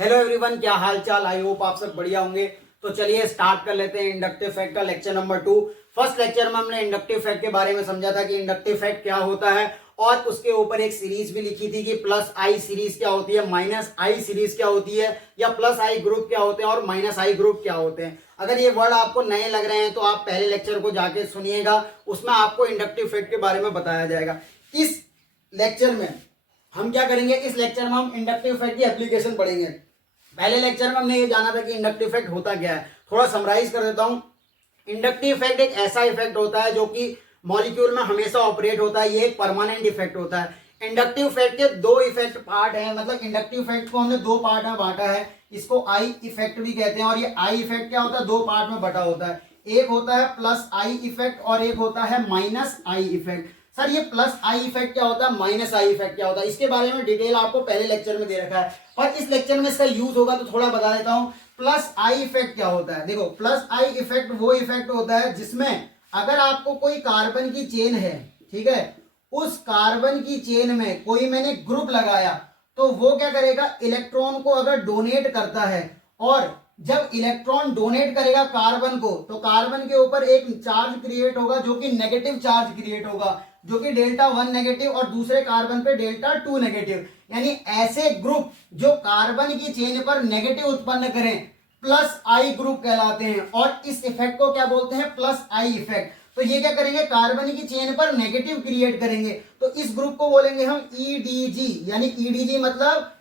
Hello everyone, क्या हाल चाल। I hope आप सब बढ़िया होंगे। तो चलिए स्टार्ट कर लेते हैं इंडक्टिव फैक्ट का लेक्चर नंबर 2। फर्स्ट लेक्चर में हमने इंडक्टिव फैक्ट के बारे में समझा था कि इंडक्टिव फैक्ट क्या होता है, और उसके ऊपर एक सीरीज भी लिखी थी कि प्लस आई सीरीज क्या होती है, माइनस आई सीरीज क्या होती है, या प्लस आई ग्रुप क्या होते हैं और माइनस आई ग्रुप क्या होते हैं। अगर ये वर्ड आपको नए लग रहे हैं तो आप पहले लेक्चर को जाके सुनिएगा, उसमें आपको इंडक्टिव फैक्ट के बारे में बताया जाएगा। इस लेक्चर में हम क्या करेंगे, इस लेक्चर में हम इंडक्टिव फैक्ट की एप्लीकेशन पढ़ेंगे। पहले लेक्चर में हमने ये जाना था कि इंडक्टिव फैक्ट होता क्या है। थोड़ा समराइज कर देता हूं। इंडक्टिव फैक्ट एक ऐसा इफेक्ट होता है जो कि मॉलिक्यूल में हमेशा ऑपरेट होता है। ये एक परमानेंट इफेक्ट होता है। इंडक्टिव फैक्ट के दो इफेक्ट पार्ट हैं, मतलब इंडक्टिव फैक्ट को हमने दो पार्ट में बांटा है। इसको आई इफेक्ट भी कहते हैं, और ये आई इफेक्ट क्या होता है, दो पार्ट में बटा होता है। एक होता है प्लस आई इफेक्ट और एक होता है माइनस आई इफेक्ट। सर ये प्लस आई इफेक्ट क्या होता है, माइनस आई इफेक्ट क्या होता है, इसके बारे में डिटेल आपको पहले लेक्चर में दे रखा है, और इस लेक्चर में इसका यूज होगा तो थोड़ा बता देता हूं। प्लस आई इफेक्ट क्या होता है, देखो प्लस आई इफेक्ट वो इफेक्ट होता है जिसमें अगर आपको कोई कार्बन की चेन है, ठीक है, उस कार्बन की चेन में कोई मैंने ग्रुप लगाया तो वो क्या करेगा, इलेक्ट्रॉन को अगर डोनेट करता है, और जब इलेक्ट्रॉन डोनेट करेगा कार्बन को तो कार्बन के ऊपर एक चार्ज क्रिएट होगा जो कि नेगेटिव चार्ज क्रिएट होगा, जो कि डेल्टा 1 नेगेटिव, और दूसरे कार्बन पे डेल्टा 2 नेगेटिव। यानी ऐसे ग्रुप जो कार्बन की चेन पर नेगेटिव उत्पन्न करें प्लस आई ग्रुप कहलाते हैं, और इस इफेक्ट को क्या बोलते हैं, प्लस आई इफेक्ट। तो ये क्या करेंगे, कार्बन की चेन पर नेगेटिव क्रिएट करेंगे, तो इस ग्रुप को बोलेंगे हम ईडीजी। यानी ईडीजी मतलब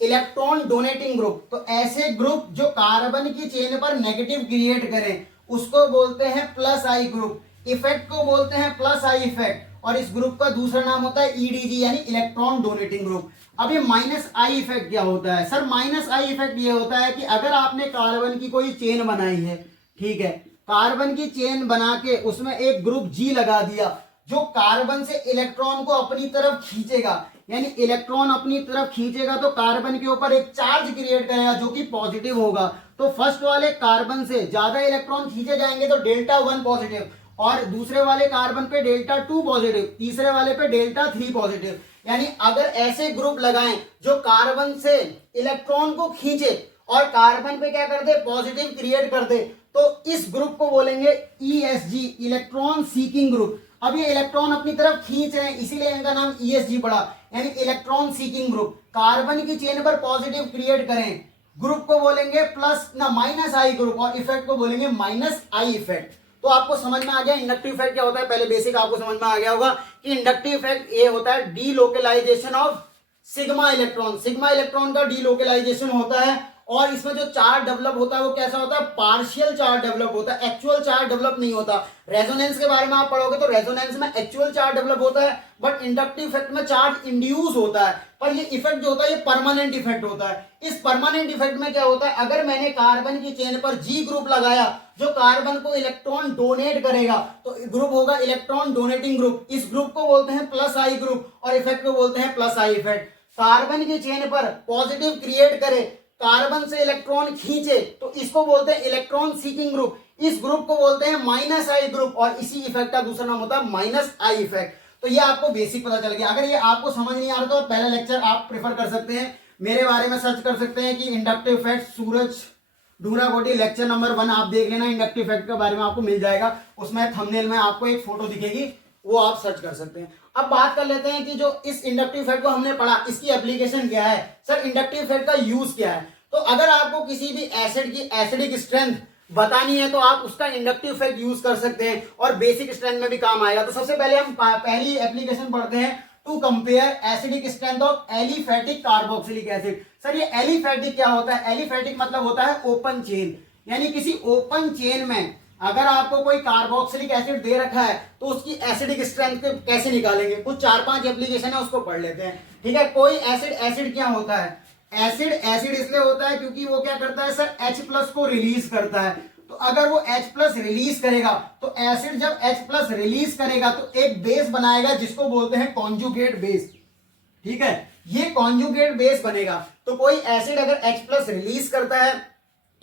इलेक्ट्रॉन डोनेटिंग ग्रुप। तो ऐसे ग्रुप जो कार्बन की चेन पर नेगेटिव क्रिएट करें उसको बोलते हैं प्लस आई ग्रुप। इफेक्ट को बोलते हैं प्लस आई इफेक्ट, और इस ग्रुप का दूसरा नाम होता है ईडीजी यानी इलेक्ट्रॉन डोनेटिंग ग्रुप। अब ये माइनस आई इफेक्ट क्या होता है, सर माइनस आई इफेक्ट ये होता है कि अगर आपने कार्बन की कोई चेन बनाई है, ठीक है, कार्बन की चेन बना के उसमें एक ग्रुप जी लगा दिया जो कार्बन से इलेक्ट्रॉन को अपनी तरफ खींचेगा, यानी इलेक्ट्रॉन अपनी तरफ खींचेगा तो कार्बन के ऊपर एक चार्ज क्रिएट करेगा जो कि पॉजिटिव होगा। तो फर्स्ट वाले कार्बन से ज्यादा इलेक्ट्रॉन खींचे जाएंगे तो डेल्टा 1 पॉजिटिव, और दूसरे वाले कार्बन पे डेल्टा 2 पॉजिटिव, तीसरे वाले पे डेल्टा 3 पॉजिटिव। यानी अगर ऐसे ग्रुप लगाएं जो कार्बन से इलेक्ट्रॉन को खींचे और कार्बन पे क्या कर दे, पॉजिटिव क्रिएट कर दे, तो इस ग्रुप को बोलेंगे ईएसजी, इलेक्ट्रॉन सीकिंग ग्रुप। अब ये इलेक्ट्रॉन अपनी तरफ खींच रहे हैं इसीलिए इनका नाम ईएसजी पड़ा, यानी इलेक्ट्रॉन सीकिंग ग्रुप। कार्बन की चेन पर पॉजिटिव क्रिएट करें, ग्रुप को बोलेंगे प्लस ना माइनस आई ग्रुप, और इफेक्ट को बोलेंगे माइनस आई इफेक्ट। तो आपको समझ में आ गया इंडक्टिव इफेक्ट क्या होता है। पहले बेसिक आपको समझ में आ गया होगा कि इंडक्टिव इफेक्ट ये होता है delocalization of sigma electron. Sigma electron का डीलोकलाइजेशन होता है, और इसमें जो चार्ज डेवलप होता है वो कैसा होता है, पार्शियल चार्ज डेवलप होता है, एक्चुअल चार्ज डेवलप नहीं होता। रेजोनेंस के बारे में आप पढ़ोगे तो रेजोनेंस में एक्चुअल चार्ज डेवलप होता है, बट इंडक्टिव इफेक्ट में चार्ज इंड्यूस होता है। पर ये इफेक्ट जो होता है ये परमानेंट इफेक्ट होता है। इस परमानेंट इफेक्ट में क्या होता है, अगर मैंने कार्बन की चेन पर जी ग्रुप लगाया जो कार्बन को इलेक्ट्रॉन डोनेट करेगा तो ग्रुप होगा इलेक्ट्रॉन डोनेटिंग ग्रुप। इस ग्रुप को बोलते हैं प्लस आई ग्रुप, और इफेक्ट को बोलते हैं प्लस आई इफेक्ट। कार्बन की चेन पर पॉजिटिव क्रिएट करे, कार्बन से इलेक्ट्रॉन खींचे, तो इसको बोलते हैं इलेक्ट्रॉन सीकिंग ग्रुप। इस ग्रुप को बोलते हैं माइनस आई ग्रुप, और इसी इफेक्ट का दूसरा नाम होता है माइनस आई इफेक्ट। तो ये आपको बेसिक पता चल गया। अगर ये आपको समझ नहीं आ रहा तो पहला लेक्चर आप प्रेफर कर सकते हैं, मेरे बारे में सर्च कर सकते हैं कि इंडक्टिव इफेक्ट सूरज डूंगराकोटी लेक्चर नंबर 1 आप देख लेना, इंडक्टिव इफेक्ट के बारे में आपको मिल जाएगा। उसमें थंबनेल में आपको एक फोटो दिखेगी, वो आप सर्च कर सकते हैं। अब बात कर लेते हैं कि जो इस इंडक्टिव इफेक्ट को हमने पढ़ा इसकी एप्लीकेशन क्या है। सर इंडक्टिव इफेक्ट का यूज क्या है, तो अगर आपको किसी भी एसिड की एसिडिक स्ट्रेंथ बतानी है तो आप उसका इंडक्टिव इफेक्ट यूज कर सकते हैं, और बेसिक स्ट्रेंथ में भी काम आएगा। तो सबसे पहले हम पहली एप्लीकेशन पढ़ते हैं, to compare acidic strength of aliphatic carboxylic acid. Sir ये एलिफेटिक क्या होता है, एलिफेटिक मतलब होता है ओपन चेन, यानी किसी ओपन चेन में अगर आपको कोई कार्बोक्सिलिक एसिड दे रखा है तो उसकी एसिडिक स्ट्रेंथ कैसे निकालेंगे, कुछ 4-5 एप्लीकेशन है उसको पढ़ लेते हैं। ठीक है, कोई एसिड क्या होता है, एसिड इसलिए होता है क्योंकि वो क्या करता है सर, H+ को रिलीज करता है। तो अगर वो H+ रिलीज करेगा तो एसिड जब H+ रिलीज करेगा तो एक बेस बनाएगा जिसको बोलते हैं कॉन्जुगेट बेस। ठीक है, ये कॉन्जुगेट बेस बनेगा। तो कोई एसिड अगर H+ रिलीज करता है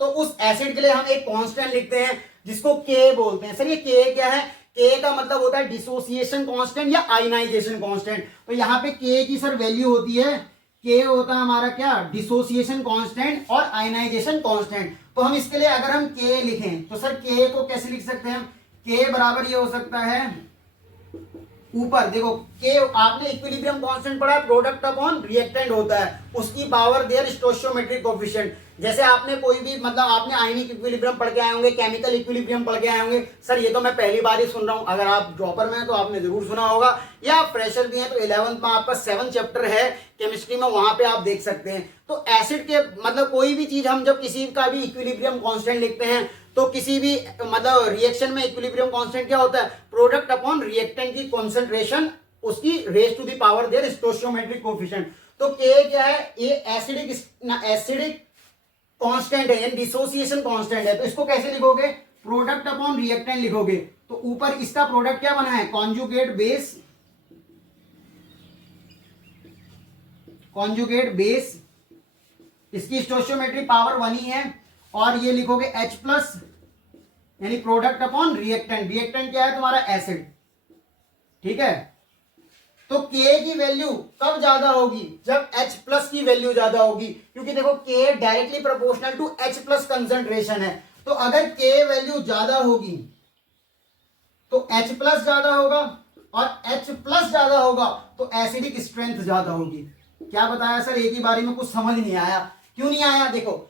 तो उस एसिड के लिए हम एक कांस्टेंट लिखते हैं जिसको K बोलते हैं। सर ये K क्या है, K का मतलब होता है डिसोसिएशन कांस्टेंट या आयनाइजेशन कांस्टेंट। तो यहाँ पे K की सर वैल्यू होती है के होता है हमारा क्या, डिसोसिएशन कांस्टेंट और आयनाइजेशन कांस्टेंट। तो हम इसके लिए अगर हम के लिखें तो सर के को कैसे लिख सकते हैं हम, के बराबर ये हो सकता है, ऊपर देखो के आपने इक्विलिब्रियम कांस्टेंट पढ़ा है, प्रोडक्ट अपॉन रिएक्टेंट होता है, उसकी पावर देयर स्टोइचियोमेट्रिक कोएफिशिएंट। जैसे आपने कोई भी मतलब आपने आयनिक इक्विलिब्रियम पढ़ के आए होंगे, केमिकल इक्विलिब्रियम पढ़ के आए होंगे। सर ये तो मैं पहली बार ही सुन रहा हूं, अगर आप ड्रॉपर में हैं तो आपने जरूर सुना होगा, या आप फ्रेशर भी हैं तो 11th में आपका 7 चैप्टर है केमिस्ट्री में, वहां पे आप देख सकते हैं। तो एसिड के मतलब कोई भी चीज हम जब किसी का भी इक्विलिब्रियम कांस्टेंट लिखते हैं तो किसी भी मतलब रिएक्शन में इक्विलिब्रियम कांस्टेंट क्या होता है, प्रोडक्ट अपॉन रिएक्टेंट की कॉन्सेंट्रेशन उसकी raise to the power their stoichiometric coefficient. तो के क्या है, ये एसिडिक कांस्टेंट है यानी डिसोसिएशन कांस्टेंट है। तो इसको कैसे लिखोगे, प्रोडक्ट अपॉन रिएक्टेंट लिखोगे। तो ऊपर इसका प्रोडक्ट क्या बना है, कॉन्जुगेट बेस, इसकी स्टोइचियोमेट्रिक पावर 1 ही है, और ये लिखोगे H प्लस यानी प्रोडक्ट अपॉन रिएक्टेंट। रिएक्टेंट क्या है तुम्हारा, एसिड, ठीक है। तो K की वैल्यू कब ज्यादा होगी, जब H प्लस की वैल्यू ज्यादा होगी, क्योंकि देखो K directly proportional to H plus concentration है। तो अगर K वैल्यू ज्यादा होगी तो H प्लस ज्यादा होगा, और H प्लस ज्यादा होगा तो एसिडिक स्ट्रेंथ ज्यादा होगी। क्या बताया सर, एक ही बारी में कुछ समझ नहीं आया, क्यों नहीं आया, देखो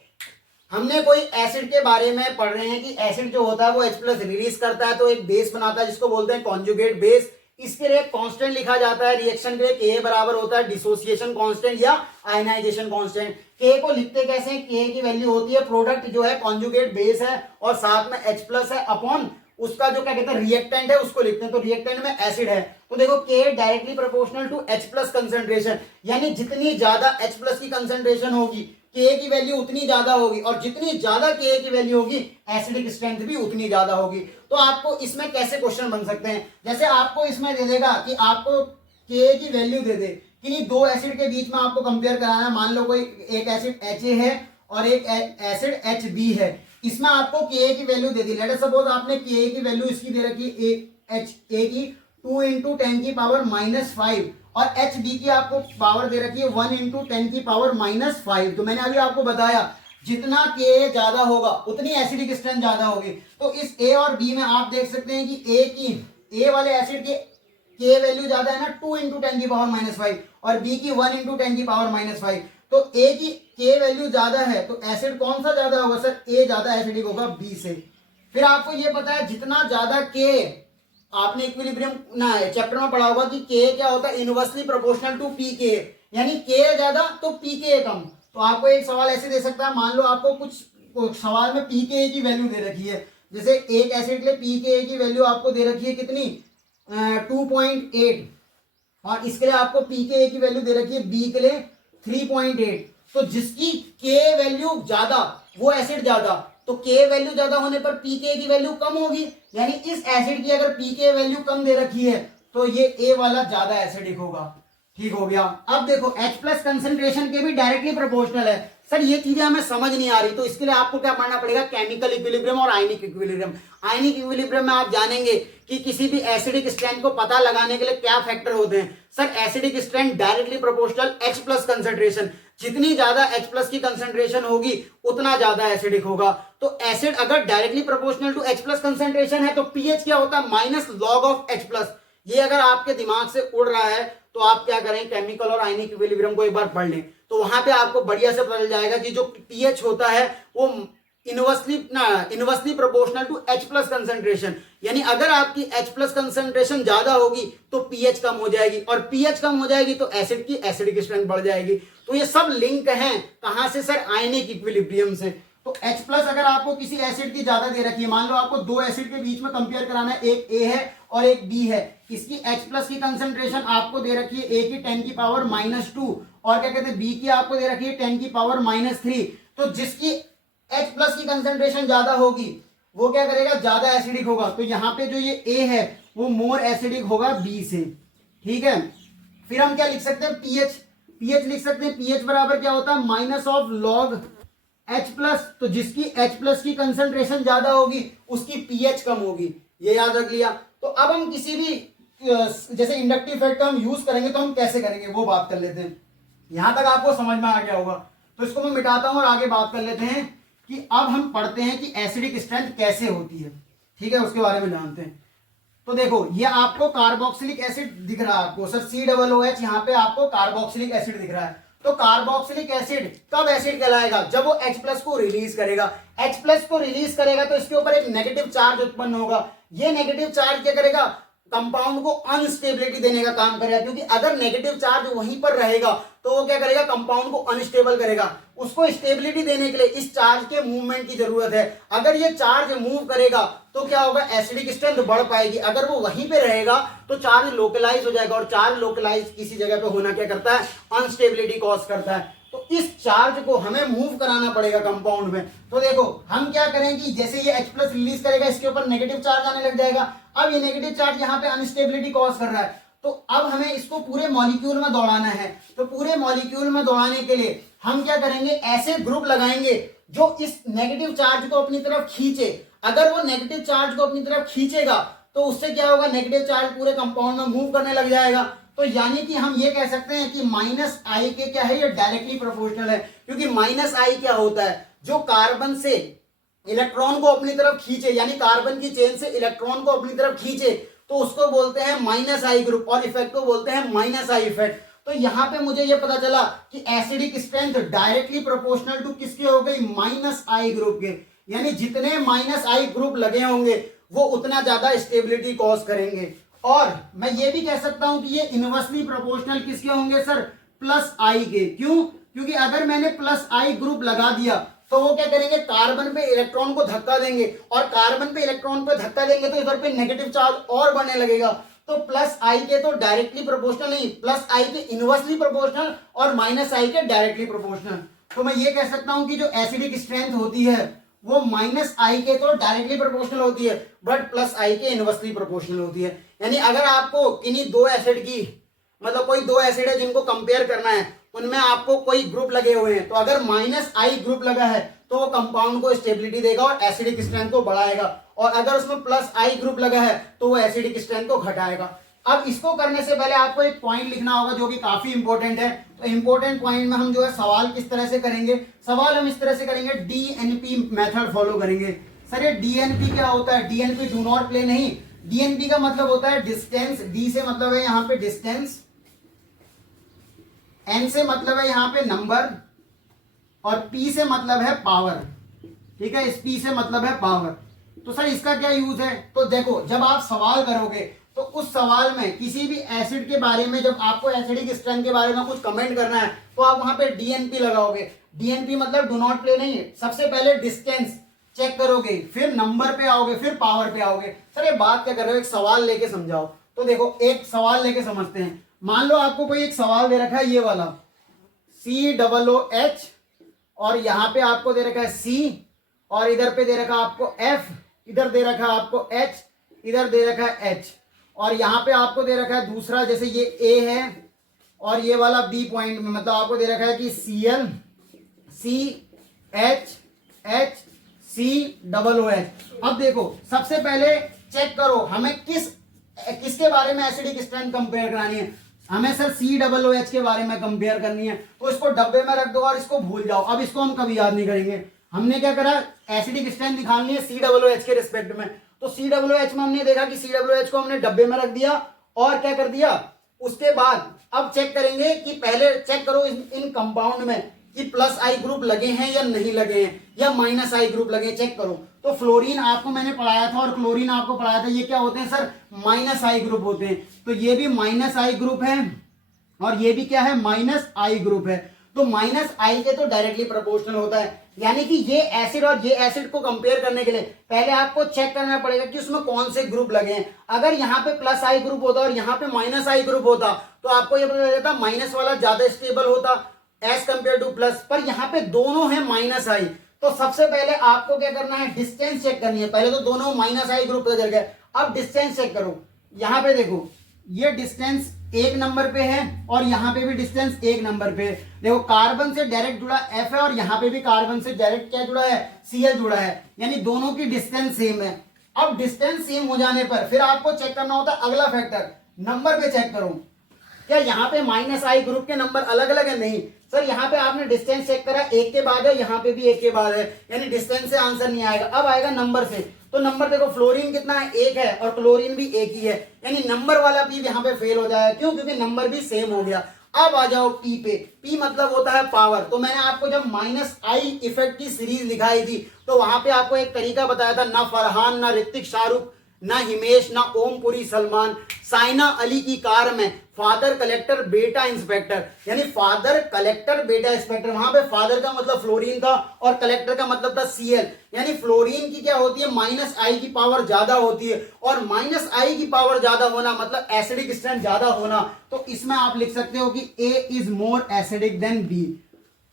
हमने कोई एसिड के बारे में पढ़ रहे हैं कि एसिड जो होता है वो H प्लस रिलीज करता है तो एक बेस बनाता है जिसको बोलते हैं कॉन्जुगेट बेस। इसके लिए कांस्टेंट लिखा जाता है रिएक्शन के लिए, के बराबर होता है डिसोसिएशन कांस्टेंट या आयनाइजेशन कांस्टेंट। के को लिखते कैसे हैं, के की वैल्यू होती है प्रोडक्ट जो है कॉन्जुगेट बेस है और साथ में H प्लस है अपॉन उसका जो क्या कहते हैं रिएक्टेंट है उसको लिखते हैं। तो रिएक्टेंट में एसिड है तो देखो K directly proportional to H plus concentration, यानी जितनी ज्यादा H प्लस की कंसंट्रेशन होगी के की वैल्यू उतनी ज्यादा होगी, और जितनी ज्यादा के की वैल्यू होगी एसिडिक स्ट्रेंथ भी उतनी ज्यादा होगी। तो आपको इसमें कैसे क्वेश्चन बन सकते हैं, जैसे आपको इसमें दे देगा कि आपको के की वैल्यू दे दे कि दो एसिड के बीच में आपको कंपेयर कराना है, मान लो कोई एक एसिड HA है और एक एसिड HB है, इसमें आपको के की वैल्यू दे दी। लेट अस सपोज आपने के की वैल्यू इसकी दे रखी है HA की 2 × 10⁻⁵ और HB की आपको पावर दे रखी है 1 × 10⁻⁵। तो मैंने अभी आपको बताया जितना के ज्यादा होगा उतनी एसिडिक स्ट्रेंथ ज्यादा होगी। तो इस A और B में आप देख सकते हैं कि A वाले एसिड के वैल्यू ज्यादा है ना 2 × 10⁻⁵ और B की 1 × 10⁻⁵। तो A की के वैल्यू ज्यादा है तो एसिड कौन सा ज्यादा होगा सर, A ज्यादा एसिडिक होगा B से। फिर आपको ये पता है जितना ज्यादा के, आपने इक्विलिब्रियम ना चैप्टर में पढ़ा होगा कि के क्या होता है, इनवर्सली प्रोपोर्शनल टू पी के, यानी के ज्यादा तो पी के कम। तो आपको एक सवाल ऐसे दे सकता है, मान लो आपको कुछ सवाल में पी के की वैल्यू दे रखी है, जैसे एक एसिड के लिए पी के की वैल्यू आपको दे रखी है कितनी 2.8 और इसके लिए आपको पी के की वैल्यू दे रखी है बी के लिए 3.8। तो जिसकी के वैल्यू ज्यादा वो एसिड ज्यादा, तो के वैल्यू ज्यादा होने पर पीके की वैल्यू कम होगी, यानी इस एसिड की अगर पीके वैल्यू कम दे रखी है तो ये ए वाला ज्यादा एसिडिक होगा। ठीक हो गया। अब देखो H प्लस कंसेंट्रेशन के भी डायरेक्टली प्रोपोर्शनल है। सर ये चीजें हमें समझ नहीं आ रही, तो इसके लिए आपको क्या पढ़ना पड़ेगा, केमिकल इक्विलिब्रियम और आयनिक इक्विलिब्रियम। आयनिक इक्विलिब्रियम में आप जानेंगे कि किसी भी एसिडिक स्ट्रेंथ को पता लगाने के लिए क्या फैक्टर होते हैं। Sir acidic strength directly proportional H plus concentration, जितनी ज्यादा H प्लस की कंसेंट्रेशन होगी उतना ज्यादा एसिडिक होगा। तो एसिड अगर directly proportional to H plus concentration है तो पीएच क्या होता है, minus log of H plus. ये अगर आपके दिमाग से उड़ रहा है तो आप क्या करें, केमिकल और आयनिक इक्विलिब्रियम को एक बार पढ़ लें, तो वहां पे आपको बढ़िया से पता चल जाएगा कि जो पीएच होता है वो inversely proportional to H plus concentration, यानी अगर आपकी H प्लस कंसेंट्रेशन ज्यादा होगी तो पीएच कम हो जाएगी, और पीएच कम हो जाएगी तो एसिड की एसिडिक स्ट्रेंथ बढ़ जाएगी। तो ये सब लिंक हैं कहां से सर, आयनिक इक्विलिब्रियम से। तो H प्लस अगर आपको किसी एसिड की ज्यादा दे रखी है, मान लो आपको दो एसिड के बीच में कंपेयर कराना है, एक A है और एक B है, इसकी H प्लस की कंसेंट्रेशन आपको दे रखी है A की 10⁻⁻2 और क्या कहते हैं B की आपको दे रखी है 10⁻3। तो जिसकी H प्लस की कंसेंट्रेशन ज्यादा होगी वो क्या करेगा, ज्यादा एसिडिक होगा। तो यहाँ पे जो ये A है वो मोर एसिडिक होगा B से। ठीक है, फिर हम क्या लिख सकते हैं, पीएच लिख सकते हैं। पीएच बराबर क्या होता है, minus of log H plus. तो जिसकी H प्लस की कंसेंट्रेशन ज्यादा होगी उसकी पीएच कम होगी, ये याद रख लिया। तो अब हम किसी भी जैसे इंडक्टिव इफेक्ट का हम यूज करेंगे तो हम कैसे करेंगे वो बात कर लेते हैं। यहां तक आपको समझ में आ गया होगा। तो इसको मैं मिटाता हूं और आगे बात कर लेते हैं कि अब हम पढ़ते हैं कि एसिडिक स्ट्रेंथ कैसे होती है। ठीक है, उसके बारे में जानते हैं। तो देखो ये आपको कार्बोक्सिलिक एसिड दिख रहा है आपको सर, COOH, यहाँ पे आपको कार्बोक्सिलिक एसिड दिख रहा है। तो कार्बोक्सिलिक एसिड कब एसिड कहलाएगा? जब वो H+ को रिलीज करेगा। H+ को रिलीज करेगा तो इसके ऊपर एक नेगेटिव चार्ज उत्पन्न होगा। ये नेगेटिव चार्ज क्या करेगा? कंपाउंड को अनस्टेबिलिटी देने का काम करेगा, क्योंकि अगर नेगेटिव चार्ज वहीं पर रहेगा तो वो क्या करेगा? कंपाउंड को अनस्टेबल करेगा। उसको स्टेबिलिटी देने के लिए इस चार्ज के मूवमेंट की जरूरत है। अगर ये चार्ज मूव करेगा तो क्या होगा? एसिडिक स्ट्रेंथ बढ़ पाएगी। अगर वो वहीं पे रहेगा तो चार्ज लोकलाइज हो जाएगा, और चार्ज लोकलाइज किसी जगह पे होना क्या करता है? अनस्टेबिलिटी कॉज करता है। तो इस चार्ज को हमें मूव कराना पड़ेगा कंपाउंड में। तो देखो हम क्या करें कि जैसे ये H+ रिलीज करेगा, इसके ऊपर नेगेटिव चार्ज आने लग जाएगा। अब ये नेगेटिव चार्ज यहाँ पे अनस्टेबिलिटी कॉज कर रहा है, तो अब हमें इसको पूरे मॉलिक्यूल में दौड़ाना है। तो पूरे मॉलिक्यूल में दौड़ाने के लिए हम क्या करेंगे? ऐसे ग्रुप लगाएंगे जो इस नेगेटिव चार्ज को अपनी तरफ खींचे। अगर वो नेगेटिव चार्ज को अपनी तरफ खींचेगा तो उससे क्या होगा? नेगेटिव चार्ज पूरे कंपाउंड में मूव करने लग जाएगा। तो यानी कि हम ये कह सकते हैं कि -I के क्या है? ये डायरेक्टली प्रोपोर्शनल है, क्योंकि -I क्या होता है? जो कार्बन से इलेक्ट्रॉन को अपनी तरफ खींचे, यानी कार्बन की चेन से इलेक्ट्रॉन को अपनी तरफ खींचे, तो उसको बोलते हैं -I ग्रुप, और इफेक्ट को बोलते हैं -I इफेक्ट। तो यहां पे मुझे ये पता चला कि acidic strength directly proportional to किसके हो गई? -I ग्रुप के। यानी जितने -I ग्रुप लगे होंगे वो उतना ज्यादा स्टेबिलिटी कॉज करेंगे। और मैं ये भी कह सकता हूं कि ये इनवर्सली प्रोपोर्शनल किसके होंगे सर? +I के। क्यों? क्योंकि अगर मैंने +I ग्रुप लगा दिया तो वो क्या करेंगे? कार्बन पे इलेक्ट्रॉन को धक्का देंगे, और कार्बन पे इलेक्ट्रॉन पे धक्का देंगे तो इधर पे नेगेटिव चार्ज और बढ़ने लगेगा। तो +I के तो डायरेक्टली प्रोपोर्शनल नहीं, +I के इनवर्सली प्रोपोर्शनल और -I के डायरेक्टली प्रोपोर्शनल। तो मैं ये कह सकता हूं कि जो एसिडिक स्ट्रेंथ होती है वो -I के तो डायरेक्टली प्रोपोर्शनल होती है, बट +I के इनवर्सली प्रोपोर्शनल होती है। यानी अगर आपको किन्हीं दो एसिड की, मतलब कोई दो एसिड है जिनको कंपेयर करना है, उनमें आपको कोई ग्रुप लगे हुए हैं, तो अगर -I ग्रुप लगा है तो वो कंपाउंड को स्टेबिलिटी देगा और एसिडिक स्ट्रेंथ को बढ़ाएगा, और अगर उसमें +I ग्रुप लगा है तो वो एसिडिक स्ट्रेंथ को घटाएगा। अब इसको करने से पहले आपको एक पॉइंट लिखना होगा जो कि काफी इंपॉर्टेंट है। तो इंपॉर्टेंट पॉइंट में हम जो है सवाल किस तरह से करेंगे? सवाल हम इस तरह से करेंगे, DNP मेथड फॉलो करेंगे। सर ये DNP क्या होता है? DNP डू नॉट प्ले नहीं, DNP का मतलब होता है डिस्टेंस। D से मतलब है यहाँ पे डिस्टेंस, N से मतलब है यहाँ पे नंबर, और P से मतलब है पावर। ठीक है, इस P से मतलब है पावर। तो सर इसका क्या यूज है? तो देखो जब आप सवाल करोगे तो उस सवाल में किसी भी एसिड के बारे में, जब आपको एसिडिक स्ट्रेंथ के बारे में कुछ कमेंट करना है तो आप वहां पे DNP लगाओगे। DNP मतलब डू नॉट प्ले नहीं है। सबसे पहले डिस्टेंस चेक करोगे, फिर नंबर पे आओगे, फिर पावर पे आओगे। सर ये बात क्या कर रहे हो? एक सवाल लेके समझाओ। तो देखो एक सवाल लेके समझते हैं। मान लो आपको कोई एक सवाल दे रखा है, ये वाला COOH, और यहां पे आपको दे रखा है C, और इधर पे दे रखा आपको F, इधर दे रखा आपको H, इधर दे रखा है H, और यहां पे आपको दे रखा है दूसरा, जैसे ये A है और ये वाला B पॉइंट में, मतलब आपको दे रखा है कि Cl CH H COOH। अब देखो सबसे पहले चेक करो हमें किसके बारे में एसिडिक स्ट्रेंथ कंपेयर करानी है। हमें सर COOH के बारे में कंपेयर करनी है। तो इसको डब्बे में रख दो और इसको भूल जाओ। अब इसको हम कभी याद नहीं करेंगे। हमने क्या करा? एसिडिक स्ट्रेंथ निकालनी है COOH के रिस्पेक्ट में। तो COOH में हमने देखा कि COOH को हमने डब्बे में रख दिया और क्या कर दिया, उसके बाद अब चेक करेंगे कि पहले चेक करो इन कंपाउंड में कि +I ग्रुप लगे हैं या नहीं लगे हैं, या -I ग्रुप लगे, चेक करो। तो फ्लोरीन आपको मैंने पढ़ाया था और क्लोरीन आपको पढ़ाया था, ये क्या होते हैं सर? -I ग्रुप होते हैं। तो ये भी -I ग्रुप है और ये भी क्या है? -I ग्रुप है। तो -I के तो डायरेक्टली प्रोपोर्शनल होता है। यानी कि ये एसिड और ये एसिड को कंपेयर करने के लिए पहले आपको चेक करना पड़ेगा कि उसमें कौन से ग्रुप लगे हैं। अगर यहाँ पे +I ग्रुप होता और यहाँ पे -I ग्रुप होता तो आपको ये पता चलता माइनस वाला ज्यादा स्टेबल होता एज कंपेयर टू प्लस, पर यहाँ पे दोनों है -I। तो सबसे पहले आपको क्या करना है? डिस्टेंस चेक करनी है। पहले तो दोनों -I ग्रुप पे चल गए, अब डिस्टेंस चेक करो। यहाँ पे देखो ये डिस्टेंस 1 नंबर पे है और यहाँ पे भी डिस्टेंस 1 नंबर पे है। देखो कार्बन से डायरेक्ट जुड़ा F है और यहाँ पे भी कार्बन से डायरेक्ट क्या जुड़ा है? Cl जुड़ा है, यानी दोनों की डिस्टेंस सेम है। अब डिस्टेंस सेम हो जाने पर फिर आपको चेक करना होता है अगला फैक्टर, नंबर पे चेक करो। क्या यहाँ पे माइनस आई ग्रुप के नंबर अलग अलग है? नहीं सर, यहाँ पे आपने डिस्टेंस चेक करा, एक के बाद है, यहाँ पे भी एक के बाद है, यानी डिस्टेंस से आंसर नहीं आएगा। अब आएगा नंबर से, तो नंबर देखो फ्लोरीन कितना है, एक है, और क्लोरीन भी एक ही है, यानी नंबर वाला पी यहाँ पे फेल हो जाएगा। क्यों? क्योंकि नंबर भी सेम हो गया। अब आ जाओ पी पे। पी मतलब होता है पावर। तो मैंने आपको जब माइनस आई इफेक्ट की सीरीज दिखाई थी तो वहां पे आपको एक तरीका बताया था, ना फरहान, ना ऋतिक शाहरुख, ना हिमेश, ना ओमपुरी सलमान, साइना अली की कार में फादर कलेक्टर बेटा इंस्पेक्टर, यानी फादर कलेक्टर बेटा इंस्पेक्टर। वहां पे फादर का मतलब फ्लोरीन था और कलेक्टर का मतलब था सीएल, यानी फ्लोरीन की क्या होती है, माइनस आई की पावर ज्यादा होती है, और माइनस आई की पावर ज्यादा होना मतलब एसिडिक स्ट्रेंथ ज्यादा होना। तो इसमें आप लिख सकते हो कि A is more acidic than B.